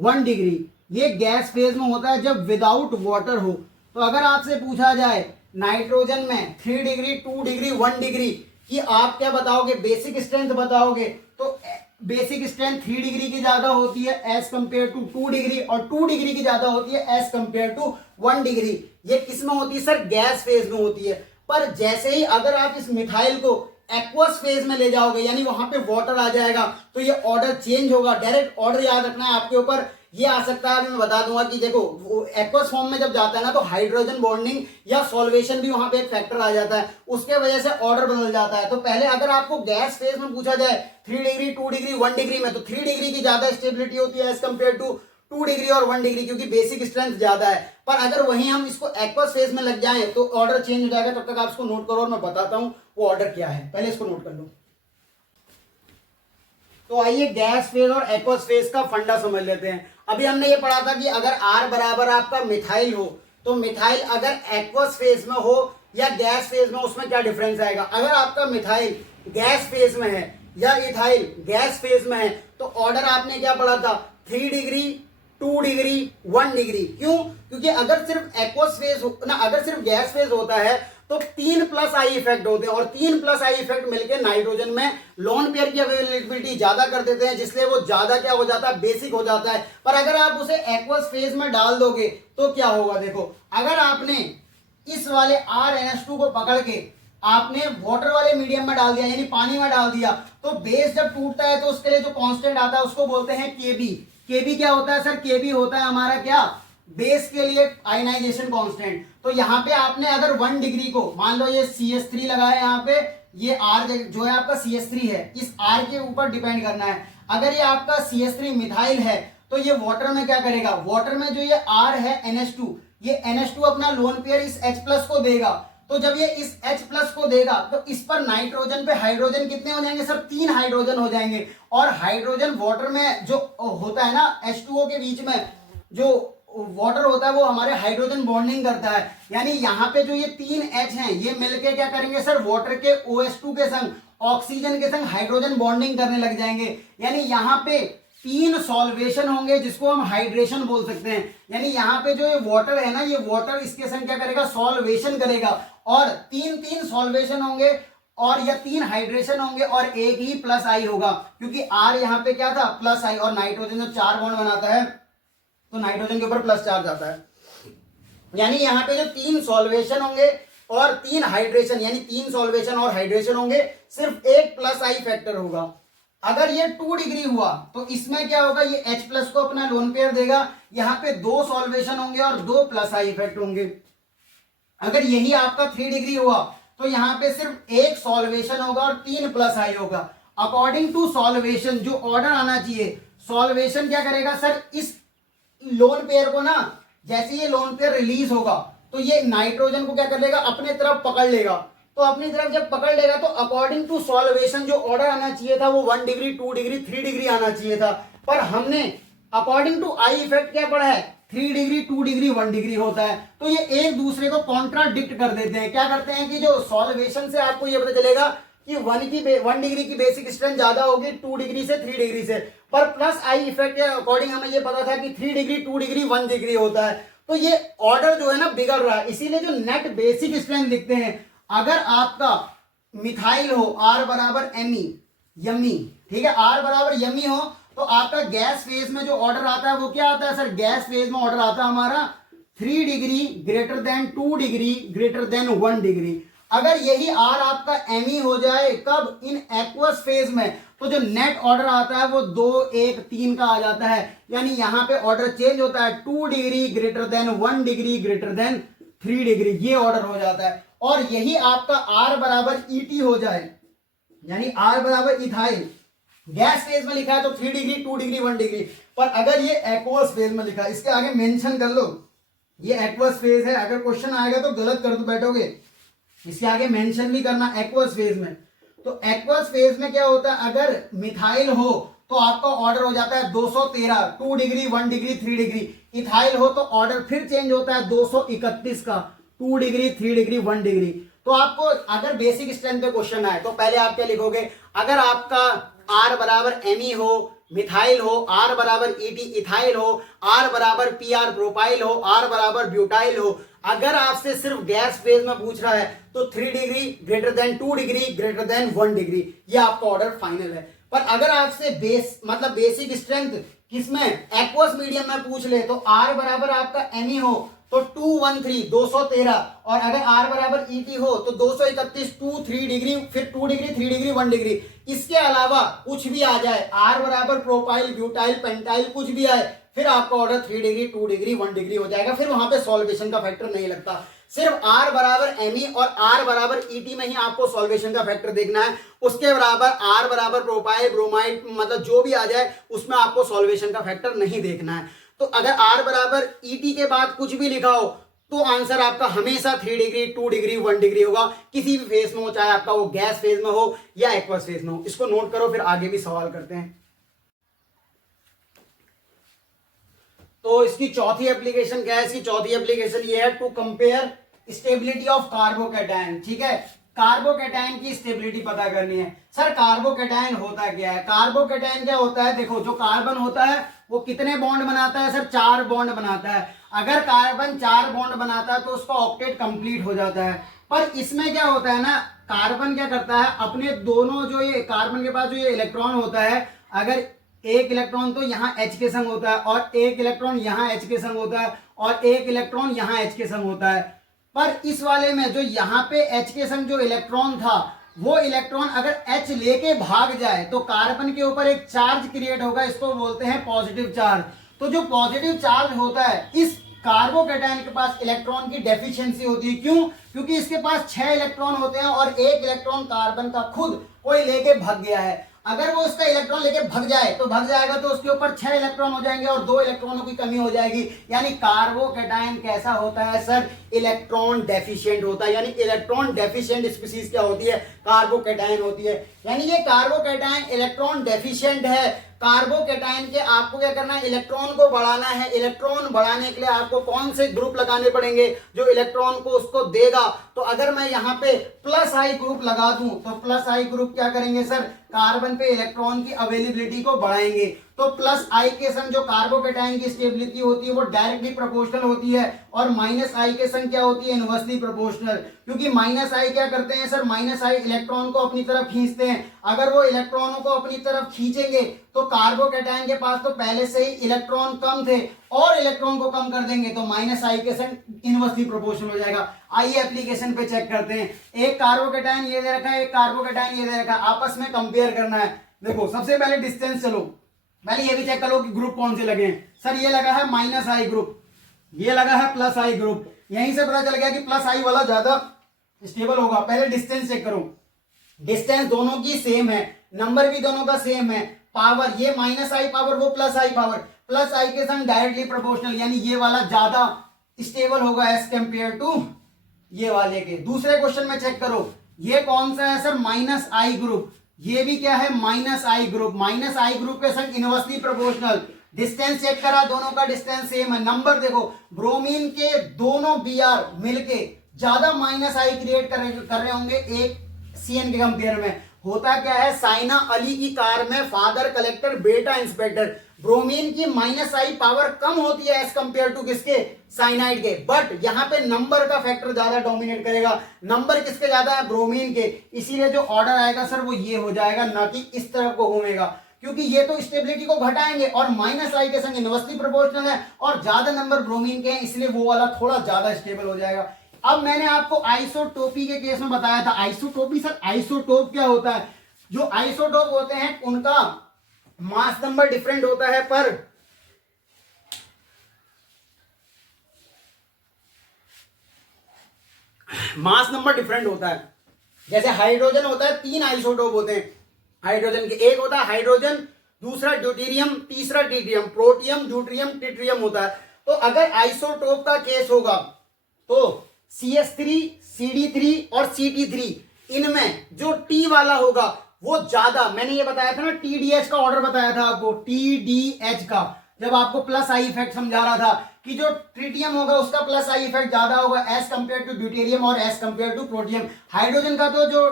1 degree. ये गैस फेज में होता है जब विदाउट वाटर हो। तो अगर आपसे पूछा जाए नाइट्रोजन में 3 डिग्री 2 डिग्री 1 डिग्री कि आप क्या बताओगे, बेसिक स्ट्रेंथ बताओगे, तो बेसिक स्ट्रेंथ 3 डिग्री की ज्यादा होती है एज कंपेयर टू 2 डिग्री, और 2 डिग्री की ज्यादा होती है एज कंपेयर टू 1 डिग्री। ये किस में होती है सर, गैस फेज में होती है। पर जैसे ही अगर आप इस मिथाइल को एक्वस फेज में ले जाओगे, यानी वहां पे वाटर आ जाएगा, तो ये ऑर्डर चेंज होगा। डायरेक्ट ऑर्डर याद रखना है आपके ऊपर, ये आ सकता है, अभी मैं बता दूंगा कि देखो एक्वस फॉर्म में जब जाता है ना तो हाइड्रोजन बॉन्डिंग या सॉल्वेशन भी वहां पे एक फैक्टर आ जाता है, उसके वजह से ऑर्डर बदल जाता है। तो पहले अगर आपको गैस फेज में पूछा जाए 3 डिग्री 2 डिग्री 1 डिग्री में, तो 3 डिग्री की ज्यादा स्टेबिलिटी होती है एज कंपेयर टू 2 डिग्री और 1 डिग्री, क्योंकि बेसिक स्ट्रेंथ ज्यादा है। पर अगर वहीं हम इसको एक्वस फेज में लग जाएं तो ऑर्डर चेंज हो जाएगा। तब तक आप इसको नोट करो और मैं बताता हूं वो ऑर्डर क्या है, पहले इसको नोट कर लो। तो आइए गैस फेज और एक्वस फेज का फंडा समझ लेते हैं। अभी हमने ये पढ़ा था कि अगर R बराबर आपका मिथाइल हो तो मिथाइल अगर एक्वस फेज में हो या गैस फेज में, उसमें क्या डिफरेंस आएगा। अगर आपका मिथाइल गैस फेज में है या इथाइल गैस फेज में है तो ऑर्डर आपने क्या पढ़ा था, 3 डिग्री 2 डिग्री 1 डिग्री। क्यों? क्योंकि अगर सिर्फ एक्वस फेज ना, अगर सिर्फ गैस फेज होता है तो 3 प्लस आई इफेक्ट होते हैं और 3 प्लस आई इफेक्ट मिलकर नाइट्रोजन में लोन पेयर की अवेलेबिलिटी ज्यादा कर देते हैं, जिसलिए वो ज्यादा क्या हो जाता है, बेसिक हो जाता है। पर अगर आप उसे एक्वस फेज में डाल दोगे तो क्या होगा, देखो अगर आपने इस वाले RNH2 को पकड़ के आपने वाटर वाले मीडियम में डाल दिया यानी पानी में डाल दिया, तो बेस जब टूटता है तो उसके लिए जो कांस्टेंट आता है उसको बोलते हैं केबी। केबी क्या होता है सर, केबी होता है हमारा क्या, बेस के लिए आयनाइजेशन कांस्टेंट। तो यहाँ पे आपने अगर 1 डिग्री को मान लो ये CH3 लगाया, यहाँ पे ये R जो है आपका CH3 है, इस R के ऊपर डिपेंड करना है। अगर ये आपका CH3 मिथाइल है तो ये वाटर में क्या करेगा, वाटर में जो ये R है NH2, ये NH2 अपना लोन पेयर इस H+ को देगा। तो जब ये इस H+ को देगा तो इस पर नाइट्रोजन पे हाइड्रोजन कितने हो जाएंगे सर, 3 हाइड्रोजन हो जाएंगे। और हाइड्रोजन वाटर में जो होता है ना H2O के बीच में जो वाटर होता है वो हमारे हाइड्रोजन बॉन्डिंग करता है। यानी यहाँ पे जो ये 3 H हैं ये मिलके क्या करेंगे सर, वाटर के OH2 के संग ऑक्सीजन के संग हाइड्रोजन बॉन्डिंग करने लग जाएंगे। यानी यहाँ पे 3 सॉल्वेशन होंगे जिसको हम हाइड्रेशन बोल सकते हैं। यानी यहाँ पे जो ये वाटर है ना, ये वाटर इसके संग क्या करेगा, सॉल्वेशन करेगा और 3 सॉल्वेशन होंगे और या 3 हाइड्रेशन होंगे और एक ही प्लस आई होगा, क्योंकि R यहाँ पे क्या था, प्लस आई, और नाइट्रोजन जब 4 बॉन्ड बनाता है तो नाइट्रोजन के ऊपर प्लस चार्ज आता है। यानी यहाँ पे जो 3 सॉल्वेशन होंगे और 3 हाइड्रेशन, यानी 3 सॉल्वेशन और हाइड्रेशन होंगे, सिर्फ एक प्लस आई फैक्टर होगा। अगर ये 2 डिग्री हुआ तो इसमें क्या होगा, ये H+ को अपना लोन पेयर देगा, यहाँ पे 2 सॉल्वेशन होंगे और 2 प्लस आई इफेक्ट होंगे। अगर यही आपका 3 डिग्री हुआ तो यहाँ पे सिर्फ एक सॉल्वेशन होगा और 3 प्लस आई होगा। अकॉर्डिंग टू सॉल्वेशन जो ऑर्डर आना चाहिए, सॉल्वेशन क्या करेगा सर, इस लोन पेयर को ना, जैसे ये लोन पेयर रिलीज होगा तो ये नाइट्रोजन को क्या कर लेगा, अपने तरफ पकड़ लेगा। तो अपनी तरफ जब पकड़ लेगा तो अकॉर्डिंग टू सॉल्वेशन जो ऑर्डर आना चाहिए था वो 1 डिग्री 2 डिग्री 3 डिग्री आना चाहिए था, पर हमने अकॉर्डिंग टू आई इफेक्ट क्या पढ़ा है, 3 डिग्री 2 डिग्री 1 डिग्री होता है। तो ये एक दूसरे को कॉन्ट्राडिक्ट कर देते हैं। क्या करते हैं कि जो सॉल्वेशन से आपको ये पता चलेगा कि 1 डिग्री की बेसिक स्ट्रेंथ ज्यादा होगी 2 डिग्री से 3 डिग्री से, पर प्लस आई इफेक्ट के अकॉर्डिंग हमें ये पता था कि 3 डिग्री 2 डिग्री 1 डिग्री होता है। तो ये ऑर्डर जो है ना बिगड़ रहा है, इसीलिए जो नेट बेसिक स्ट्रेंथ लिखते हैं, अगर आपका मिथाइल हो R बराबर Me यमी, ठीक है, R बराबर यमी हो तो आपका गैस फेज में जो ऑर्डर आता है वो क्या आता है सर, गैस फेज में ऑर्डर आता है हमारा 3 degree greater than 2 degree greater than 1 degree. अगर यही R आपका Me हो जाए कब, इन एक्वस फेज में, तो जो नेट ऑर्डर आता है वो 2 1 3 का आ जाता है। यानी यहाँ पे ऑर्डर चेंज होता है, 2 degree greater than 1 degree greater than 3 degree, ये ऑर्डर हो जाता है। और यही आपका R बराबर ET हो जाए, यानी R बराबर इथाइल, गैस फेज में लिखा है तो 3 डिग्री 2 डिग्री 1 डिग्री, पर अगर ये एक्वस फेज में लिखा है, इसके आगे मेंशन कर लो ये एक्वस फेज है। अगर क्वेश्चन आएगा तो गलत कर दो बैठोगे, इसके आगे मेंशन भी करना एक्वस फेज में। तो एक्वस फेज में क्या होता है, अगर मिथाइल हो तो आपका ऑर्डर हो जाता है 213, 2 डिग्री 1 डिग्री 3 डिग्री। इथाइल हो तो ऑर्डर फिर चेंज होता है 231 का, 2 डिग्री 3 डिग्री 1 डिग्री। तो आपको अगर बेसिक स्ट्रेंथ पे क्वेश्चन आए तो पहले आप क्या लिखोगे, अगर आपका R बराबर Me हो, मिथाइल हो, R बराबर ET इथाइल हो, R बराबर PR प्रोपाइल हो, R बराबर ब्यूटाइल हो, अगर आपसे सिर्फ गैस फेज में पूछ रहा है तो 3 degree greater than 2 degree greater than 1 degree, ये आपका ऑर्डर फाइनल है। पर अगर आपसे बेस मतलब बेसिक स्ट्रेंथ किसमें, एक्वस मीडियम में पूछ ले तो R बराबर आपका Me हो तो 213 213, और अगर R बराबर ET हो तो 231 2 3 डिग्री, फिर 2 डिग्री 3 डिग्री 1 डिग्री। इसके अलावा कुछ भी आ जाए, R बराबर प्रोपाइल ब्यूटाइल पेंटाइल कुछ भी आए, फिर आपका ऑर्डर 3 डिग्री 2 डिग्री 1 डिग्री हो जाएगा, फिर वहां पे सॉल्वेशन का फैक्टर नहीं लगता। सिर्फ R बराबर एमई और R बराबर ईटी में ही आपको सॉल्वेशन का फैक्टर देखना है, उसके बराबर R बराबर प्रोपाइल ब्रोमाइड मतलब जो भी आ जाए उसमें आपको सॉल्वेशन का फैक्टर नहीं देखना है। तो अगर R बराबर ईटी के बाद कुछ भी लिखा हो तो आंसर आपका हमेशा 3 डिग्री 2 डिग्री 1 डिग्री होगा, किसी भी फेज में हो, चाहे आपका वो गैस फेज में हो या एक्वस फेज में हो। इसको नोट करो, फिर आगे भी सवाल करते हैं। तो इसकी चौथी एप्लीकेशन क्या है? इसकी चौथी एप्लीकेशन ये है to compare stability of carbocation. ठीक है, कार्बोकैटायन की स्टेबिलिटी पता करनी है। सर कार्बोकैटायन होता क्या है? कार्बोकैटायन क्या होता है? देखो, जो कार्बन होता है वो कितने बॉन्ड बनाता है? सर 4 बॉन्ड बनाता है। अगर कार्बन 4 बॉन्ड बनाता है तो उसका ऑक्टेट कंप्लीट हो जाता है। पर इसमें क्या होता है ना, कार्बन क्या करता है, अपने दोनों जो ये कार्बन के पास जो ये इलेक्ट्रॉन होता है, अगर एक इलेक्ट्रॉन तो यहाँ H के संग होता है और एक इलेक्ट्रॉन यहाँ H के संग होता है और एक इलेक्ट्रॉन यहाँ H के संग होता है। पर इस वाले में जो यहाँ पे H के संग जो इलेक्ट्रॉन था, वो इलेक्ट्रॉन अगर H लेके भाग जाए तो कार्बन के ऊपर एक चार्ज क्रिएट होगा, इसको बोलते हैं पॉजिटिव चार्ज। तो जो पॉजिटिव चार्ज होता है, इस कार्बोकैटायन के पास इलेक्ट्रॉन की डेफिशिएंसी होती है। क्यों? क्योंकि इसके पास 6 इलेक्ट्रॉन होते हैं और एक इलेक्ट्रॉन कार्बन का खुद कोई लेके भाग गया है। अगर वो उसका इलेक्ट्रॉन लेके भाग जाए तो भाग जाएगा तो उसके ऊपर 6 इलेक्ट्रॉन हो जाएंगे और 2 इलेक्ट्रॉनों की कमी हो जाएगी। यानी कार्बोकैटायन कैसा होता है सर? इलेक्ट्रॉन डेफिशिएंट होता है। यानी इलेक्ट्रॉन डेफिशिएंट स्पीशीज क्या होती है? कार्बोकैटायन होती है। यानी ये कार्बोकैटायन इलेक्ट्रॉन डेफिशिएंट है। कार्बोकैटायन के आपको क्या करना है? इलेक्ट्रॉन को बढ़ाना है। इलेक्ट्रॉन बढ़ाने के लिए आपको कौन से ग्रुप लगाने पड़ेंगे जो इलेक्ट्रॉन को उसको देगा? तो अगर मैं यहाँ पे प्लस आई ग्रुप लगा दूं तो प्लस आई ग्रुप क्या करेंगे सर? कार्बन पे इलेक्ट्रॉन की अवेलेबिलिटी को बढ़ाएंगे। तो प्लस आई के संग जो कार्बोकैटायन की स्टेबिलिटी होती है वो डायरेक्टली प्रोपोर्शनल होती है और माइनस आई के संग क्या होती है? Inversely proportional. क्योंकि माइनस आई क्या करते हैं सर? माइनस आई इलेक्ट्रॉन को अपनी तरफ खींचते हैं। अगर वो इलेक्ट्रॉनों को अपनी तरफ खींचेंगे तो कार्बोकैटायन के पास तो पहले से ही इलेक्ट्रॉन कम थे और इलेक्ट्रॉन को कम कर देंगे तो माइनस आई के संग इनवर्सली प्रोपोर्शनल हो जाएगा। आइए एप्लीकेशन पे चेक करते हैं। एक कार्बोकैटायन ये दे रखा है, एक कार्बोकैटायन ये दे रखा है, आपस में कंपेयर करना है। देखो, सबसे पहले डिस्टेंस, चलो पहले ये भी चेक करो कि ग्रुप कौन से लगे हैं। सर ये लगा है माइनस आई ग्रुप, ये लगा है प्लस आई ग्रुप। यहीं से पता चल गया कि प्लस आई वाला ज्यादा स्टेबल होगा। पहले डिस्टेंस चेक करो, डिस्टेंस दोनों की सेम है, नंबर भी दोनों का सेम है, पावर ये माइनस आई पावर वो प्लस आई पावर, प्लस आई के संग डायरेक्टली प्रोपोर्शनल, यानी ये वाला ज्यादा स्टेबल होगा एज कंपेयर टू ये वाले के। दूसरे क्वेश्चन में चेक करो, ये कौन सा है सर? Minus I group. ये भी क्या है? Minus I group. Minus I group के संग इनवर्सली प्रोपोर्शनल। डिस्टेंस चेक करा, दोनों का डिस्टेंस सेम है। नंबर देखो, ब्रोमीन के दोनों Br मिलके ज्यादा माइनस आई क्रिएट कर रहे होंगे एक CN के कंपेयर में। होता क्या है? साइना अली की कार में फादर कलेक्टर बेटा इंस्पेक्टर। ब्रोमीन की माइनस आई पावर कम होती है एज कंपेयर टू किसके? साइनाइड के। बट यहाँ पे नंबर का फैक्टर ज्यादा डोमिनेट करेगा। नंबर किसके ज्यादा है? ब्रोमीन के। इसीलिए जो ऑर्डर आएगा सर वो ये हो जाएगा, ना कि इस तरफ को घूमेगा, क्योंकि ये तो स्टेबिलिटी को घटाएंगे और माइनस आई के संग इनवर्सली प्रोपोर्शनल है और ज्यादा नंबर ब्रोमीन के हैं, इसलिए वो वाला थोड़ा ज्यादा स्टेबल हो जाएगा। अब मैंने आपको आइसोटोपी के केस में बताया था। आइसोटोपी सर, आइसोटोप क्या होता है? जो आइसोटोप होते हैं उनका मास नंबर डिफरेंट होता है पर मास नंबर डिफरेंट होता है। जैसे हाइड्रोजन होता है, 3 आइसोटोप होते हैं हाइड्रोजन के। एक होता है हाइड्रोजन, दूसरा ड्यूटेरियम, तीसरा ट्रिटियम, प्रोटियम, ड्यूट्रियम, ट्रिटियम होता है। तो अगर आइसोटोप का केस होगा तो CH3, CD3 और CT3, इनमें जो T वाला होगा वो ज्यादा, मैंने ये बताया था ना, TDH का ऑर्डर बताया था आपको, TDH का, जब आपको प्लस आई इफेक्ट समझा रहा था कि जो ट्रिटियम होगा उसका प्लस आई इफेक्ट ज्यादा होगा एज कंपेयर टू ड्यूटेरियम और as compare to protium. Hydrogen का तो जो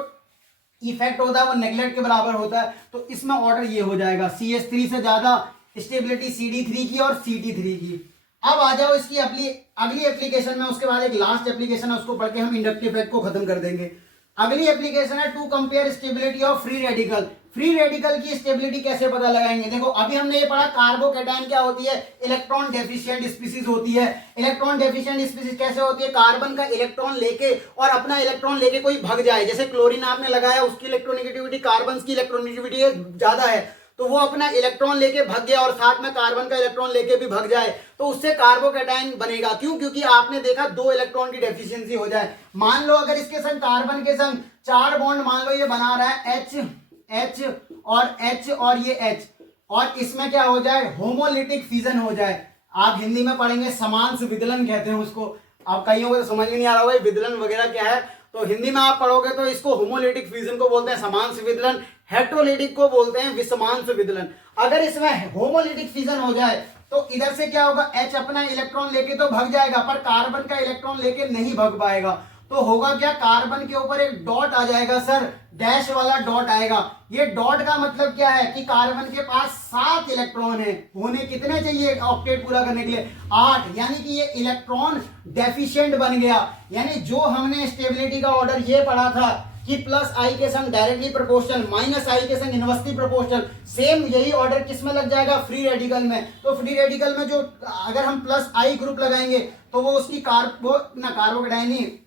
इफेक्ट होता है वो नेगलेक्ट के बराबर होता है। तो इसमें ऑर्डर ये हो जाएगा, CH3 से ज्यादा स्टेबिलिटी CD3 की और CT3 की। अब आ जाओ इसकी अगली एप्लीकेशन में, उसके बाद एक लास्ट एप्लीकेशन है, उसको पढ़ के हम इंडक्टिव इफेक्ट को खत्म कर देंगे। अगली एप्लीकेशन है to compare stability of free radical. Free radical की स्टेबिलिटी कैसे पता लगाएंगे? देखो, अभी हमने ये पढ़ा कार्बोकैटायन क्या होती है? इलेक्ट्रॉन डेफिशिएंट स्पीशीज होती है। इलेक्ट्रॉन डेफिशिएंट स्पीशीज कैसे होती है? कार्बन का इलेक्ट्रॉन लेके और अपना इलेक्ट्रॉन लेके कोई भाग जाए। जैसे क्लोरीन आपने लगाया, उसकी इलेक्ट्रोनेगेटिविटी कार्बन की इलेक्ट्रोनेगेटिविटी ज्यादा है, तो वो अपना इलेक्ट्रॉन लेके भाग गया और साथ में कार्बन का इलेक्ट्रॉन लेके भी भाग जाए तो उससे कार्बोकैटायन बनेगा। क्यों? क्योंकि आपने देखा 2 इलेक्ट्रॉन की डेफिशिएंसी हो जाए। मान लो अगर इसके संग कार्बन के संग 4 बॉन्ड मान लो ये बना रहा है H और ये H, और इसमें क्या हो जाए, होमोलिटिक फिजन हो जाए। आप हिंदी में पढ़ेंगे समान सुविदलन कहते हैं उसको। आप कईयों को तो समझ में नहीं आ रहा होगा विदलन वगैरह क्या है, तो हिंदी में आप पढ़ोगे तो इसको होमोलिटिक फ्यूजन को बोलते हैं समान सुविदलन, हेट्रोलिटिक को बोलते हैं विसमान सुविदलन। अगर इसमें होमोलिटिक फ्यूजन हो जाए तो इधर से क्या होगा, H अपना इलेक्ट्रॉन लेके तो भाग जाएगा पर कार्बन का इलेक्ट्रॉन लेके नहीं भाग पाएगा। तो होगा क्या, कार्बन के ऊपर एक डॉट आ जाएगा सर, डैश वाला डॉट आएगा। ये डॉट का मतलब क्या है कि कार्बन के पास 7 इलेक्ट्रॉन है, होने कितने चाहिए ऑक्टेट पूरा करने के लिए, 8, यानी कि ये इलेक्ट्रॉन डेफिशिएंट बन गया। यानी जो हमने स्टेबिलिटी का ऑर्डर ये पढ़ा था कि प्लस आई के संग डायरेक्टली प्रोपोर्शनल, माइनस आई के संग इनवर्सली प्रोपोर्शनल, सेम यही ऑर्डर किस में लग जाएगा, फ्री रेडिकल में। तो फ्री रेडिकल में जो अगर हम प्लस आई ग्रुप लगाएंगे तो वो उसकी कार्बोकैटायन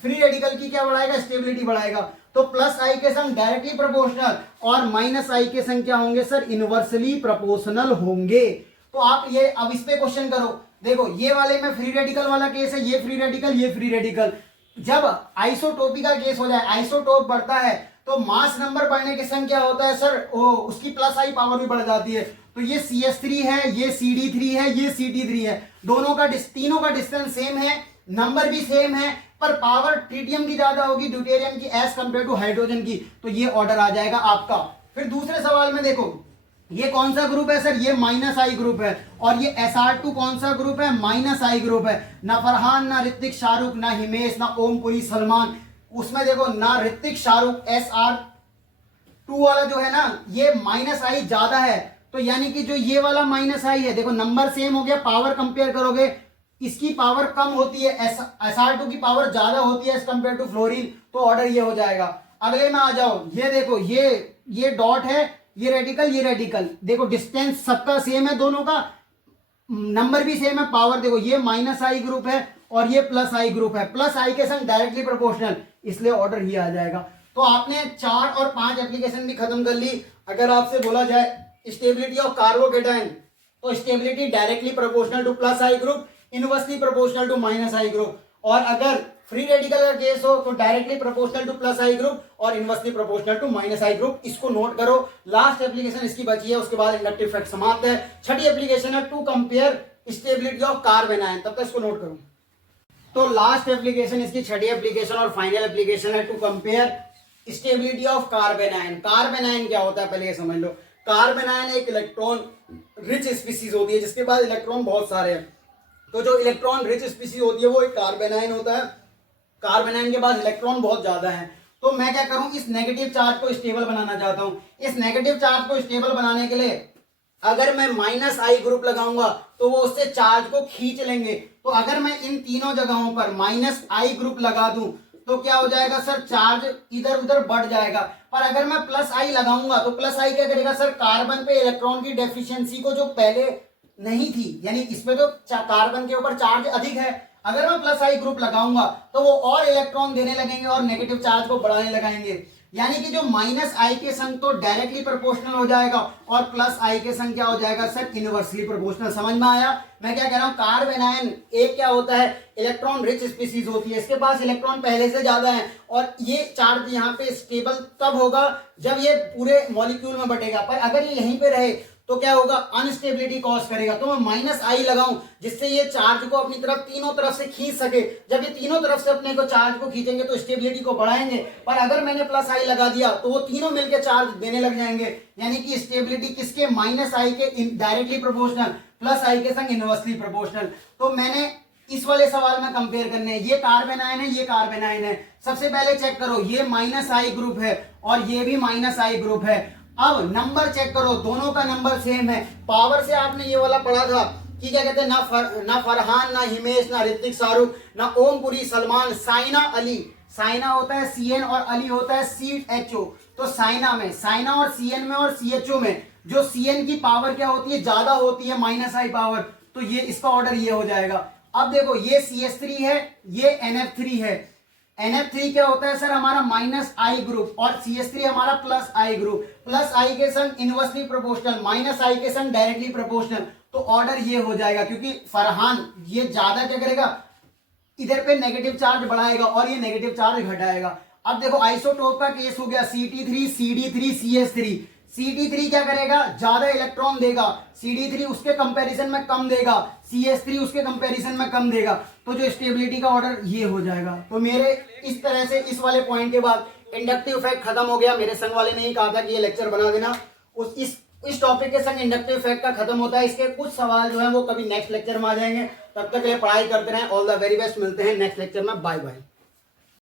फ्री रेडिकल की क्या बढ़ाएगा, स्टेबिलिटी बढ़ाएगा। तो प्लस आई के संग डायरेक्टली प्रोपोर्शनल और माइनस आई के संग क्या होंगे सर, इनवर्सली प्रोपोर्शनल होंगे। तो आप ये अब इस पे क्वेश्चन करो, देखो ये वाले में फ्री रेडिकल वाला केस है, ये फ्री रेडिकल, ये फ्री रेडिकल। जब आइसोटोपी का केस हो जाए, आइसोटोप बढ़ता है तो मास नंबर बढ़ने के संग क्या होता है सर, उसकी प्लस आई पावर भी बढ़ जाती है। तो ये CH3 है, ये CD3 है, ये CD3 है, तीनों का डिस्टेंस सेम है, नंबर भी सेम है, पर पावर ट्रिटियम की ज्यादा होगी ड्यूटेरियम की एज कंपेयर टू हाइड्रोजन की। तो ये ऑर्डर आ जाएगा आपका। फिर दूसरे सवाल में देखो, ये कौन सा ग्रुप है सर, ये माइनस आई ग्रुप है, और ये SR2 कौन सा ग्रुप है, माइनस आई ग्रुप है। ना फरहान, ना ऋतिक शाहरुख, ना हिमेश, ना ओमपुरी सलमान। उसमें देखो ना ऋतिक शाहरुख, SR2 वाला जो है ना, ये माइनस आई ज्यादा है। तो यानी कि जो ये वाला माइनस आई है, देखो नंबर सेम हो गया, पावर कंपेयर करोगे इसकी पावर कम होती है, SR2 की पावर ज्यादा होती है एज कंपेयर टू फ्लोरीन। तो ऑर्डर ये हो जाएगा। अगले में आ जाओ, ये देखो ये डॉट है, ये रेडिकल, देखो डिस्टेंस सबका सेम है, दोनों का नंबर भी सेम है, पावर देखो ये माइनस आई ग्रुप है और ये प्लस आई ग्रुप है, प्लस आई के संग डायरेक्टली प्रोपोर्शनल, इसलिए ऑर्डर ये आ जाएगा। तो आपने 4 और 5 एप्लीकेशन भी खत्म कर ली। अगर आपसे बोला जाए स्टेबिलिटी ऑफ कार्बोकैटायन, तो stability directly proportional to plus I group, inversely proportional to minus I group. और अगर फ्री रेडिकल का केस हो तो directly proportional to plus I group और inversely proportional to minus I group. इसको note करो। Last application इसकी बची है, उसके बाद इंडक्टिव इफेक्ट समाप्त है। छठी एप्लीकेशन है to compare stability of carbanion, तब तक इसको नोट करो। तो लास्ट एप्लीकेशन इसकी छठी एप्लीकेशन और फाइनल एप्लीकेशन है to compare stability of carbanion. Carbanion क्या होता है पहले ये समझ लो। कार्बन आयन एक इलेक्ट्रॉन रिच स्पीसीज होती है जिसके पास इलेक्ट्रॉन बहुत सारे हैं। तो जो इलेक्ट्रॉन रिच स्पीसीज होती है वो एक कार्बन आयन होता है। कार्बन आयन के पास इलेक्ट्रॉन बहुत ज्यादा है। तो मैं क्या करूं, इस नेगेटिव चार्ज को स्टेबल बनाना चाहता हूं। इस नेगेटिव चार्ज को स्टेबल बनाने के लिए अगर मैं माइनस आई ग्रुप लगाऊंगा तो वो उससे चार्ज को खींच लेंगे। तो अगर मैं इन तीनों जगहों पर माइनस आई ग्रुप लगा दूं तो क्या हो जाएगा सर, चार्ज इधर उधर बढ़ जाएगा। पर अगर मैं प्लस आई लगाऊंगा तो प्लस आई क्या करेगा सर, कार्बन पे इलेक्ट्रॉन की डेफिशिएंसी को जो पहले नहीं थी, यानी इसमें तो कार्बन के ऊपर चार्ज अधिक है, अगर मैं प्लस आई ग्रुप लगाऊंगा तो वो और इलेक्ट्रॉन देने लगेंगे और नेगेटिव चार्ज को बढ़ाने लगाएंगे। यानी कि जो माइनस आई के संग तो डायरेक्टली प्रोपोर्शनल हो जाएगा और प्लस आई के संग क्या हो जाएगा सर, इनवर्सली प्रोपोर्शनल। समझ में आया मैं क्या कह रहा हूं। कार्बन आयन एक क्या होता है, इलेक्ट्रॉन रिच स्पीसीज होती है, इसके पास इलेक्ट्रॉन पहले से ज्यादा है और ये चार्ज यहाँ पे स्टेबल तब होगा जब ये पूरे मॉलिक्यूल में बटेगा। पर अगर ये यहीं पे रहे तो क्या होगा, अनस्टेबिलिटी कॉज करेगा। तो मैं माइनस आई लगाऊं जिससे ये चार्ज को अपनी तरफ तीनों तरफ से खींच सके। जब ये तीनों तरफ से अपने को चार्ज को खींचेंगे तो स्टेबिलिटी को बढ़ाएंगे। पर अगर मैंने प्लस आई लगा दिया तो वो तीनों मिलकर चार्ज देने लग जाएंगे। यानी कि स्टेबिलिटी किसके, माइनस आई के डायरेक्टली प्रोपोर्शनल, प्लस आई के संग इनवर्सली प्रोपोर्शनल। तो मैंने इस वाले सवाल में कंपेयर करने हैं, ये कार्बन आयन है, ये कार्बन आयन है। सबसे पहले चेक करो, ये माइनस आई ग्रुप है और ये भी माइनस आई ग्रुप है। अब नंबर चेक करो, दोनों का नंबर सेम है। पावर से आपने ये वाला पढ़ा था कि क्या कहते हैं, ना फरहान, ना हिमेश, ना ऋतिक शाहरुख, ना ओमपुरी सलमान, साइना अली। साइना होता है CN और अली होता है CHO। तो साइना में, साइना और CN में और CHO में जो CN की पावर क्या होती है, ज्यादा होती है, माइनस आई पावर। तो ये इसका ऑर्डर ये हो जाएगा। अब देखो ये CH3 है, ये NF3 है। NF3 क्या होता है सर हमारा माइनस आई ग्रुप, और CH3 हमारा प्लस आई ग्रुप। प्लस आई के संग इनवर्सली प्रोपोर्शनल, माइनस आई के संग डायरेक्टली प्रोपोर्शनल। तो ऑर्डर ये हो जाएगा, क्योंकि फरहान ये ज्यादा क्या करेगा, इधर पे नेगेटिव चार्ज बढ़ाएगा और ये नेगेटिव चार्ज घटाएगा। अब देखो आइसोटोप का केस हो गया CT3 CD3 CH3। CD3 क्या करेगा, ज्यादा इलेक्ट्रॉन देगा, CD3 उसके कंपैरिजन में कम देगा, CH3 उसके कंपैरिजन में कम देगा। तो जो स्टेबिलिटी का ऑर्डर ये हो जाएगा। तो मेरे इस तरह से इस वाले पॉइंट के बाद इंडक्टिव इफेक्ट खत्म हो गया। मेरे संग वाले ने ही कहा था कि ये लेक्चर बना देना, उस इस टॉपिक के संग इंडक्टिव इफेक्ट का खत्म होता है। इसके कुछ सवाल जो है वो कभी नेक्स्ट लेक्चर में आ जाएंगे। तब तक के लिए पढ़ाई करते रहें। ऑल द वेरी बेस्ट, मिलते हैं नेक्स्ट लेक्चर में। Bye bye.